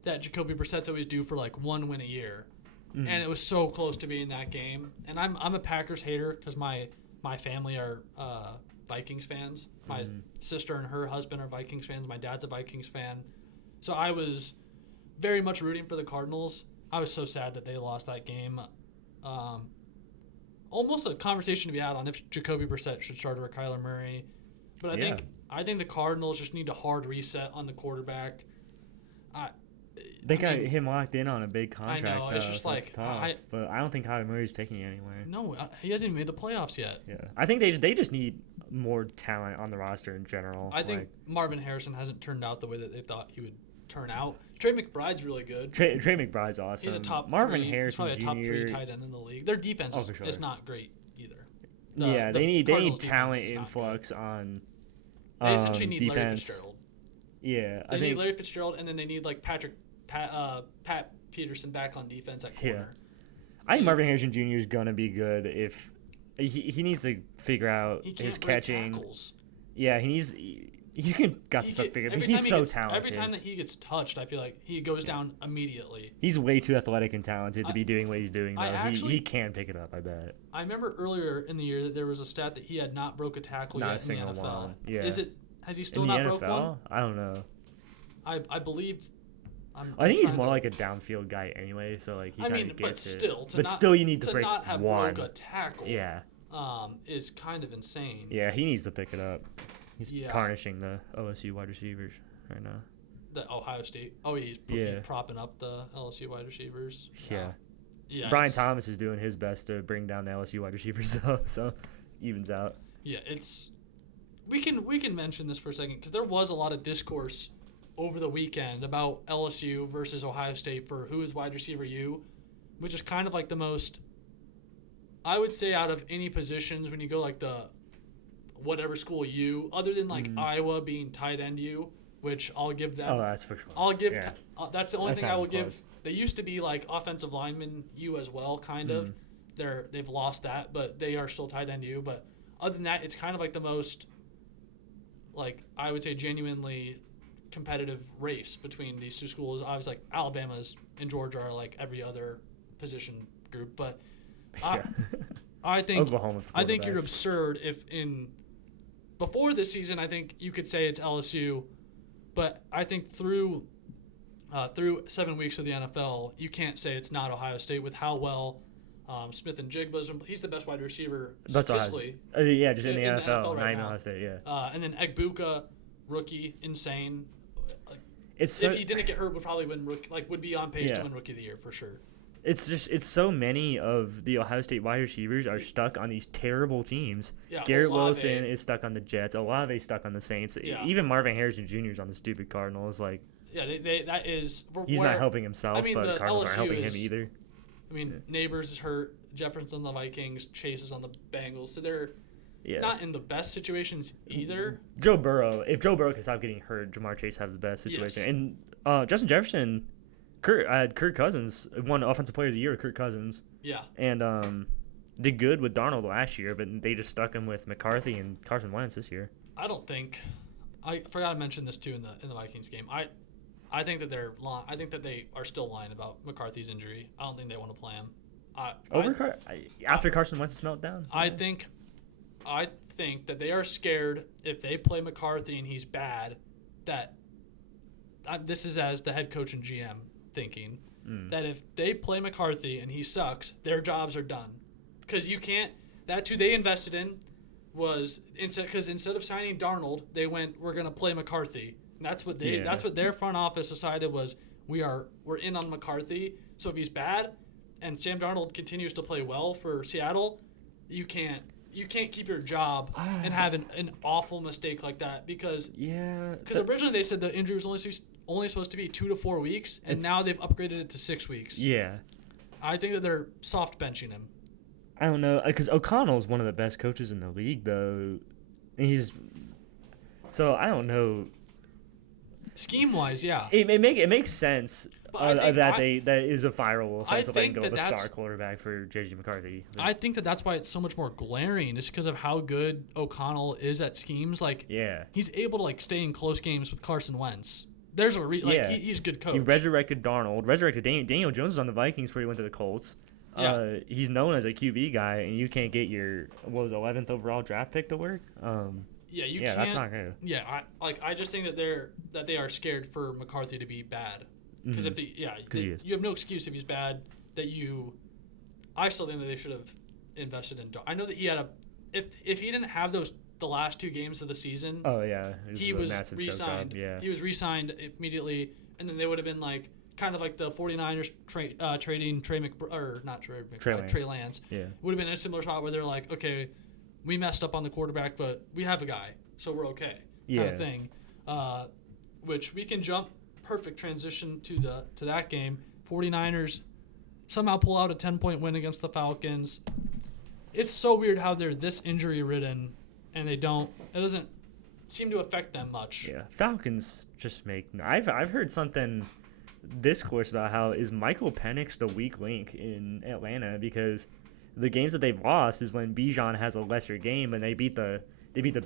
that Jacoby Brissett's always due for like 1 win a year. And it was so close to being that game. And I'm a Packers hater because my family are Vikings fans. My sister and her husband are Vikings fans. My dad's a Vikings fan. So I was very much rooting for the Cardinals. I was so sad that they lost that game. Almost a conversation to be had on if Jacoby Brissett should start over Kyler Murray. But I think the Cardinals just need a hard reset on the quarterback. They got him locked in on a big contract. I know, it's just so like it's tough. But I don't think Kyler Murray's taking it anywhere. No, he hasn't even made the playoffs yet. Yeah, I think they just need more talent on the roster in general. I think Marvin Harrison hasn't turned out the way that they thought he would turn out. Trey McBride's really good. Trey McBride's awesome. He's a top Marvin three, Harrison probably a top Jr. 3 tight end in the league. Their defense sure. is not great either. They need Cardinals' talent defense is not influx good. on. They essentially need defense. Larry Fitzgerald. Yeah, They need Larry Fitzgerald, and then they need like Pat Peterson back on defense at corner. Yeah. I think Marvin Harrison Jr. is gonna be good if he needs to figure out his catching. Tackles. Yeah, he's got some stuff figured. But he's so talented. Every time that he gets touched, I feel like he goes down immediately. He's way too athletic and talented to be doing what he's doing. Though he can pick it up. I bet. I remember earlier in the year that there was a stat that he had not broke a tackle Not yet in the NFL. one. Yeah. Has he still in not the broke NFL? one? I don't know. I believe. I think he's more like a downfield guy anyway, so like he kind of gets it. But still, you need to break not have one. broke a tackle. Yeah. Is kind of insane. Yeah, he needs to pick it up. He's Yeah. tarnishing the OSU wide receivers right now. The Ohio State. Oh, he's propping up the LSU wide receivers. Yeah. Yeah. Brian Thomas is doing his best to bring down the LSU wide receivers, so evens out. Yeah, we can mention this for a second because there was a lot of discourse over the weekend about LSU versus Ohio State for who is wide receiver U, which is kind of like the most, I would say, out of any positions when you go like the whatever school U, other than like Iowa being tight end U, which I'll give them. Oh, that's for sure. I'll give. That's the only thing I will close. give. They used to be like offensive lineman U as well, kind of. They've lost that, but they are still tight end U. But other than that, it's kind of like the most, like I would say, genuinely competitive race between these two schools. Obviously, like Alabama's and Georgia are like every other position group, but I think you're absurd if before this season I think you could say it's LSU, but I think through through 7 weeks of the NFL, you can't say it's not Ohio State with how well Smith and Jigba's. He's the best wide receiver statistically. Yeah, just in the NFL, right not even now. Ohio State. Yeah. And then Egbuka, rookie, insane. It's if he didn't get hurt, would probably win would be on pace to win Rookie of the Year for sure. It's so many of the Ohio State wide receivers are stuck on these terrible teams. Yeah, Garrett Wilson is stuck on the Jets. Olave stuck on the Saints. Yeah. Even Marvin Harrison Jr. is on the stupid Cardinals. Like, yeah, that is. He's not helping himself, but the Cardinals aren't helping him either. I mean, Neighbors is hurt. Jefferson's on the Vikings. Chase is on the Bengals. So they're not in the best situations either. If Joe Burrow can stop getting hurt, Jamar Chase have the best situation. Yes. And Justin Jefferson, Kirk Cousins won Offensive Player of the Year with Kirk Cousins. Yeah. And did good with Darnold last year, but they just stuck him with McCarthy and Carson Wentz this year. I forgot to mention this too in the Vikings game. I think that they are still lying about McCarthy's injury. I don't think they want to play him. After Carson Wentz's meltdown? I think that they are scared if they play McCarthy and he's bad, that this is as the head coach and GM thinking, that if they play McCarthy and he sucks, their jobs are done. Because you can't – that's who they invested in was – because instead of signing Darnold, they went, we're going to play McCarthy. And that's what their front office decided was we're in on McCarthy. So if he's bad and Sam Darnold continues to play well for Seattle, you can't keep your job and have an awful mistake like that because originally they said the injury was only supposed to be 2 to 4 weeks, and now they've upgraded it to 6 weeks. Yeah. I think that they're soft benching him. I don't know, because O'Connell's one of the best coaches in the league, though. So I don't know. Scheme-wise, yeah. It makes sense that is a fireable offensive line go with a star quarterback for J.J. McCarthy. I think that's why it's so much more glaring, just because of how good O'Connell is at schemes. He's able to stay in close games with Carson Wentz. There's a he's a good coach. He resurrected Darnold, Daniel Jones was on the Vikings before he went to the Colts. Yeah. He's known as a QB guy, and you can't get your 11th overall draft pick to work. You can't. That's not good. Yeah, I just think that they are scared for McCarthy to be bad. Because you have no excuse if he's bad. I still think that they should have invested in. I know that he had if he didn't have the last 2 games of the season. Oh yeah, he was re-signed. Yeah, he was re-signed immediately, and then they would have been kind of like the 49ers trading Trey Lance. Yeah, would have been a similar spot where they're like, okay, we messed up on the quarterback, but we have a guy, so we're okay. Kind of thing. Which we can jump. Perfect transition to that game. 49ers somehow pull out a 10-point win against the Falcons. It's so weird how they're this injury-ridden, and it doesn't seem to affect them much. Yeah, Falcons just make. I've heard something discourse about how is Michael Penix the weak link in Atlanta, because the games that they've lost is when Bijan has a lesser game, and they beat the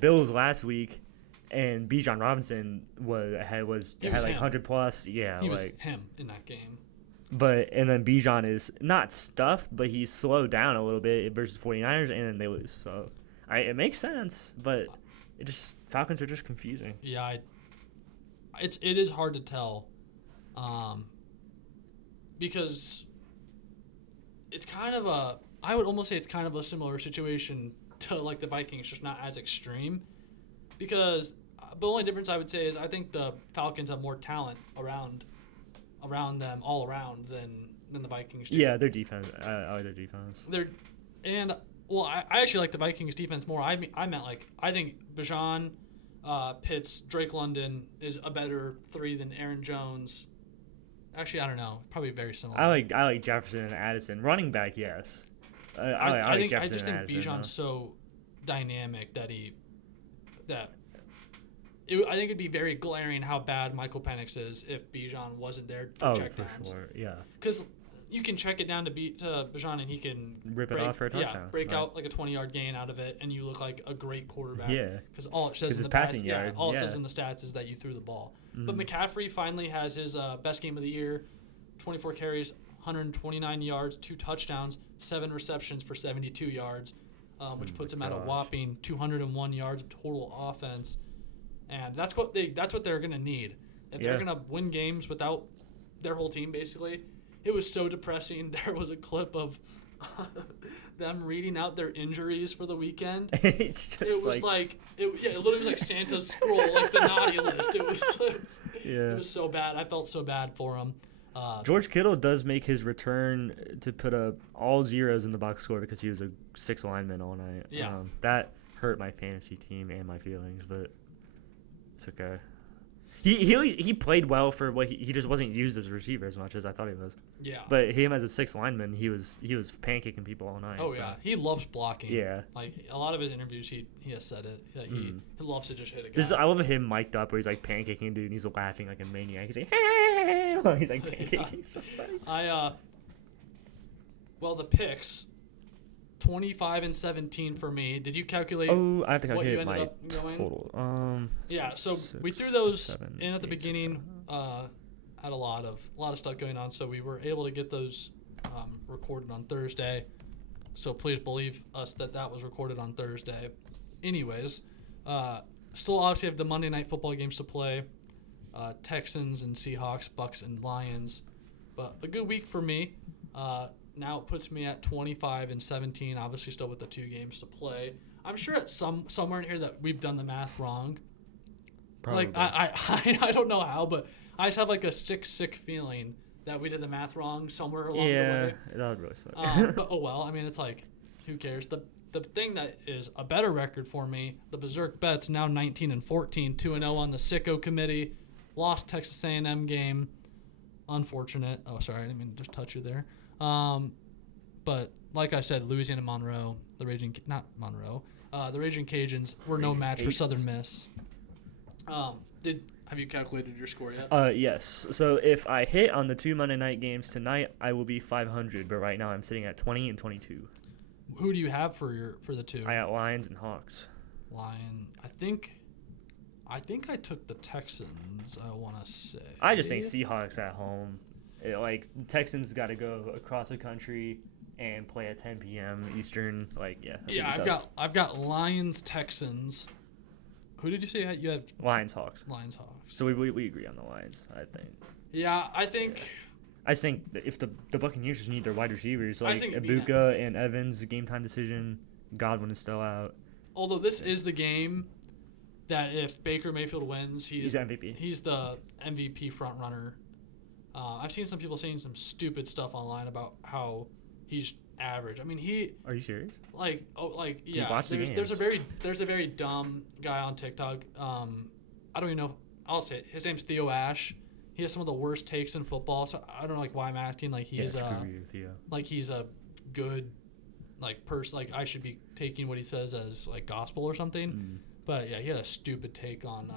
Bills last week. And Bijan Robinson had 100 plus. Yeah, he was him in that game. And then Bijan is not stuffed, but he's slowed down a little bit versus 49ers, and then they lose. So it makes sense, but Falcons are just confusing. Yeah, it is hard to tell, because it's kind of I would almost say it's kind of a similar situation to the Vikings, just not as extreme, because. The only difference I would say is I think the Falcons have more talent around them all around than the Vikings do. Yeah, their defense. I like their defense. I actually like the Vikings defense more. I meant I think Bijan, Pitts, Drake London is a better 3 than Aaron Jones. Actually, I don't know. Probably very similar. I like Jefferson and Addison. Running back, yes. I just think Bijan's so dynamic I think it'd be very glaring how bad Michael Penix is if Bijan wasn't there for checkdowns. For sure, yeah. Because you can check it down to Bijan and he can rip it off for a touchdown. Break out a 20-yard gain out of it, and you look like a great quarterback. Yeah. Because all it says in the passing yard. All it says in the stats is that you threw the ball. Mm-hmm. But McCaffrey finally has his best game of the year: 24 carries, 129 yards, 2 touchdowns, 7 receptions for 72 yards, which puts him at a whopping 201 yards of total offense. And that's what they're going to need. If they're going to win games without their whole team basically. It was so depressing. There was a clip of them reading out their injuries for the weekend. It's just It was it literally was like Santa's scroll, like the naughty list. It was so bad. I felt so bad for him. George Kittle does make his return to put up all zeros in the box score because he was a 6 lineman all night. Yeah. That hurt my fantasy team and my feelings, but it's okay. He played well for what he just wasn't used as a receiver as much as I thought he was. Yeah. But him as a 6 lineman, he was pancaking people all night. Oh so. yeah, he loves blocking. Yeah. Like a lot of his interviews, he has said it. He loves to just hit a guy. I love him mic'd up where he's like pancaking dude and he's laughing like a maniac. He's like, hey! He's like pancaking. Yeah. So funny. Well, the picks, 25-17 for me. Did you calculate? Oh, I have to what you calculate ended my up going? total. Yeah, so we threw those in at the beginning. Had a lot of stuff going on, so we were able to get those recorded on Thursday. So please believe us that was recorded on Thursday. Anyways, still obviously have the Monday Night Football games to play. Texans and Seahawks, Bucks and Lions. But a good week for me. Now it puts me at 25-17, obviously still with the 2 games to play. I'm sure at somewhere in here that we've done the math wrong. Probably. Like I don't know how, but I just have like a sick feeling that we did the math wrong somewhere along the way. Yeah, that would really suck. But oh well. I mean, it's like, who cares? The thing that is a better record for me, the Berserk Bets, now 19-14, 2-0 on the Sicko committee. Lost Texas A&M game. Unfortunate. Oh, sorry, I didn't mean to just touch you there. But like I said, Louisiana Monroe, the Raging Cajuns were no match for Southern Miss. Have you calculated your score yet? Yes. So if I hit on the 2 Monday night games tonight, I will be 500. But right now I'm sitting at 20-22. Who do you have for the 2? I got Lions and Hawks. I think I took the Texans. I want to say. I just think Seahawks at home. Texans got to go across the country and play at 10 p.m. Eastern. I've got Lions Texans. Who did you say you had? Lions Hawks. Lions Hawks. So we agree on the Lions, I think. Yeah, I think that if the Buccaneers just need their wide receivers like Ibuka and Evans, game time decision. Godwin is still out. Although this is the game that if Baker Mayfield wins, he's MVP. He's the MVP front runner. I've seen some people saying some stupid stuff online about how he's average. I mean, Are you serious? Yeah. Watch the games. There's a very dumb guy on TikTok. I don't even know. I'll say it. His name's Theo Ash. He has some of the worst takes in football. So I don't know why I'm acting like he's he's a good person. Like I should be taking what he says as like gospel or something. But yeah, he had a stupid take on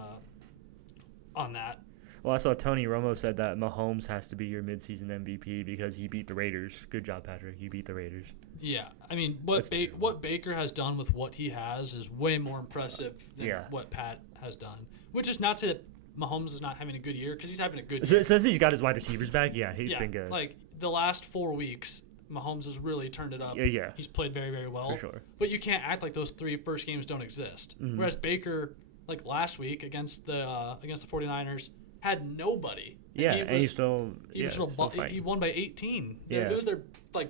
that. Well, I saw Tony Romo said that Mahomes has to be your midseason MVP because he beat the Raiders. Good job, Patrick. You beat the Raiders. Yeah, I mean, what Baker has done with what he has is way more impressive than what Pat has done. Which is not to say that Mahomes is not having a good year, because he's having a good year. It says he's got his wide receivers back. Yeah, he's been good. Like, the last 4 weeks, Mahomes has really turned it up. Yeah. He's played very, very well. For sure. But you can't act like those 3 first games don't exist. Mm-hmm. Whereas Baker, like last week against the 49ers, had nobody. He won by 18. It was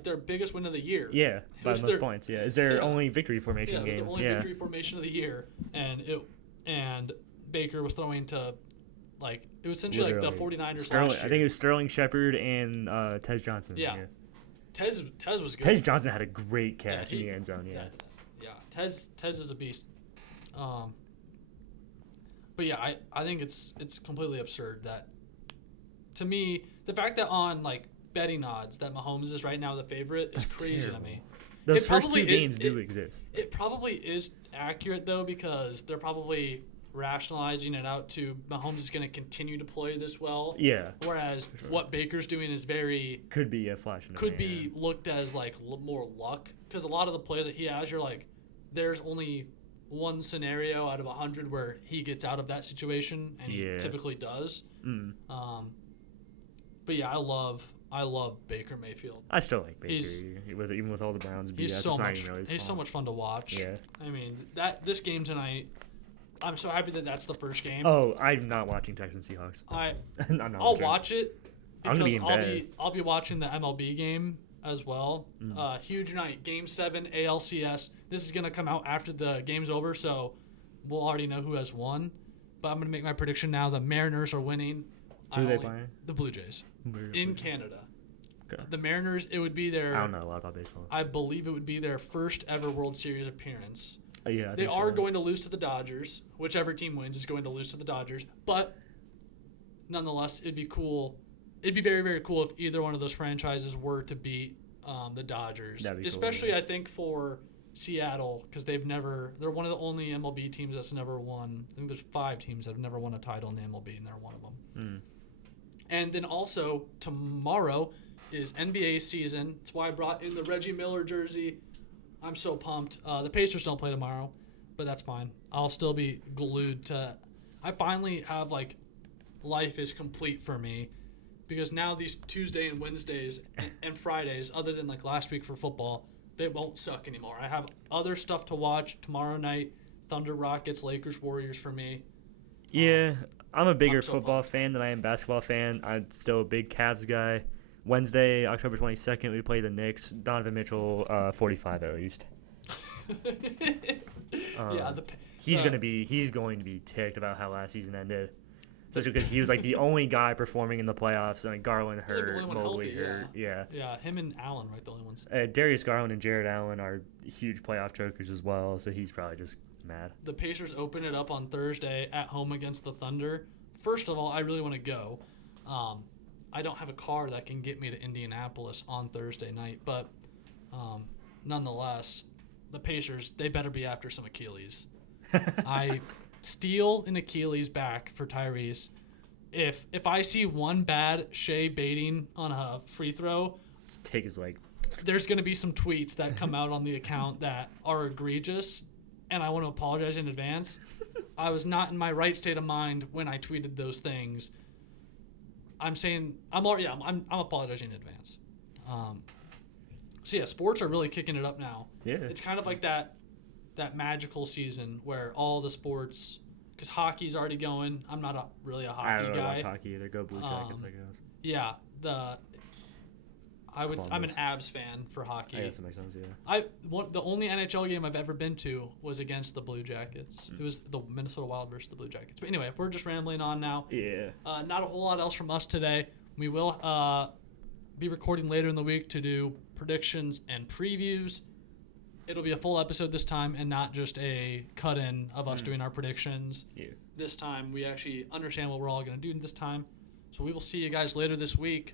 their biggest win of the year. Yeah, by most points. Yeah, is their only victory formation game. It was their only victory formation of the year, and Baker was throwing to it was essentially like the 49ers last year. I think it was Sterling Shepard and Tez Johnson. Yeah. Tez was good. Tez Johnson had a great catch in the end zone. Yeah. Tez is a beast. But yeah, I think it's completely absurd that, to me, the fact that on betting odds that Mahomes is right now the favorite is crazy to me. Those first 2 games do exist. It probably is accurate though, because they're probably rationalizing it out to Mahomes is going to continue to play this well. Yeah. Whereas what Baker's doing is could be a flash in the pan. Be looked as more luck, because a lot of the plays that he has, you're like, there's only one scenario out of 100 where he gets out of that situation, and he typically does. But yeah, I love Baker Mayfield. I still like Baker, even with all the Browns. He's so much fun to watch. Yeah. I mean, this game tonight, I'm so happy that that's the first game. Oh, I'm not watching Texans Seahawks. I'll watch it. I'm gonna be in bed. I'll be watching the MLB game as well. Mm. Huge night, Game 7 ALCS. This is gonna come out after the game's over, so we'll already know who has won. But I'm gonna make my prediction now. The Mariners are winning. Who are they playing? The Blue Jays in Canada. Okay. The Mariners, it would be their. I don't know a lot about baseball. I believe it would be their first ever World Series appearance. Yeah, they are going to lose to the Dodgers. Whichever team wins is going to lose to the Dodgers. But nonetheless, it'd be cool. It'd be very, very cool if either one of those franchises were to beat the Dodgers. That'd be especially, cool, yeah. I think, for Seattle, because they're one of the only MLB teams that's never won. I think there's 5 teams that have never won a title in the MLB, and they're one of them. Mm. And then also, tomorrow is NBA season. That's why I brought in the Reggie Miller jersey. I'm so pumped. The Pacers don't play tomorrow, but that's fine. I'll still be glued to. I finally have life is complete for me, because now these Tuesday and Wednesdays and Fridays, other than last week for football, they won't suck anymore. I have other stuff to watch tomorrow night. Thunder, Rockets, Lakers, Warriors for me. Yeah, I'm a bigger football fan than I am basketball fan. I'm still a big Cavs guy. Wednesday, October 22nd, we play the Knicks. Donovan Mitchell, 45 at least. Yeah, he's going to be ticked about how last season ended. Especially because he was the only guy performing in the playoffs, and Garland hurt, Mobley hurt. Yeah. Yeah, him and Allen, right? The only ones. Darius Garland and Jared Allen are huge playoff chokers as well, so he's probably just mad. The Pacers open it up on Thursday at home against the Thunder. First of all, I really want to go. I don't have a car that can get me to Indianapolis on Thursday night, but nonetheless, the Pacers, they better be after some Achilles. I steal an Achilles back for Tyrese. If I see one bad Shea baiting on a free throw, just take his leg. There's going to be some tweets that come out on the account that are egregious, and I want to apologize in advance. I was not in my right state of mind when I tweeted those things. I'm apologizing in advance. So yeah, sports are really kicking it up now. Yeah. It's kind of like that magical season where all the sports, because hockey's already going. I'm not really a hockey guy. I don't really watch hockey either. Go Blue Jackets, I guess. Yeah, I'm an Avs fan for hockey. I guess that makes sense. Yeah. The only NHL game I've ever been to was against the Blue Jackets. It was the Minnesota Wild versus the Blue Jackets. But anyway, we're just rambling on now. Yeah. Not a whole lot else from us today. We will be recording later in the week to do predictions and previews. It'll be a full episode this time and not just a cut-in of us doing our predictions. Yeah. This time, we actually understand what we're all going to do this time. So we will see you guys later this week.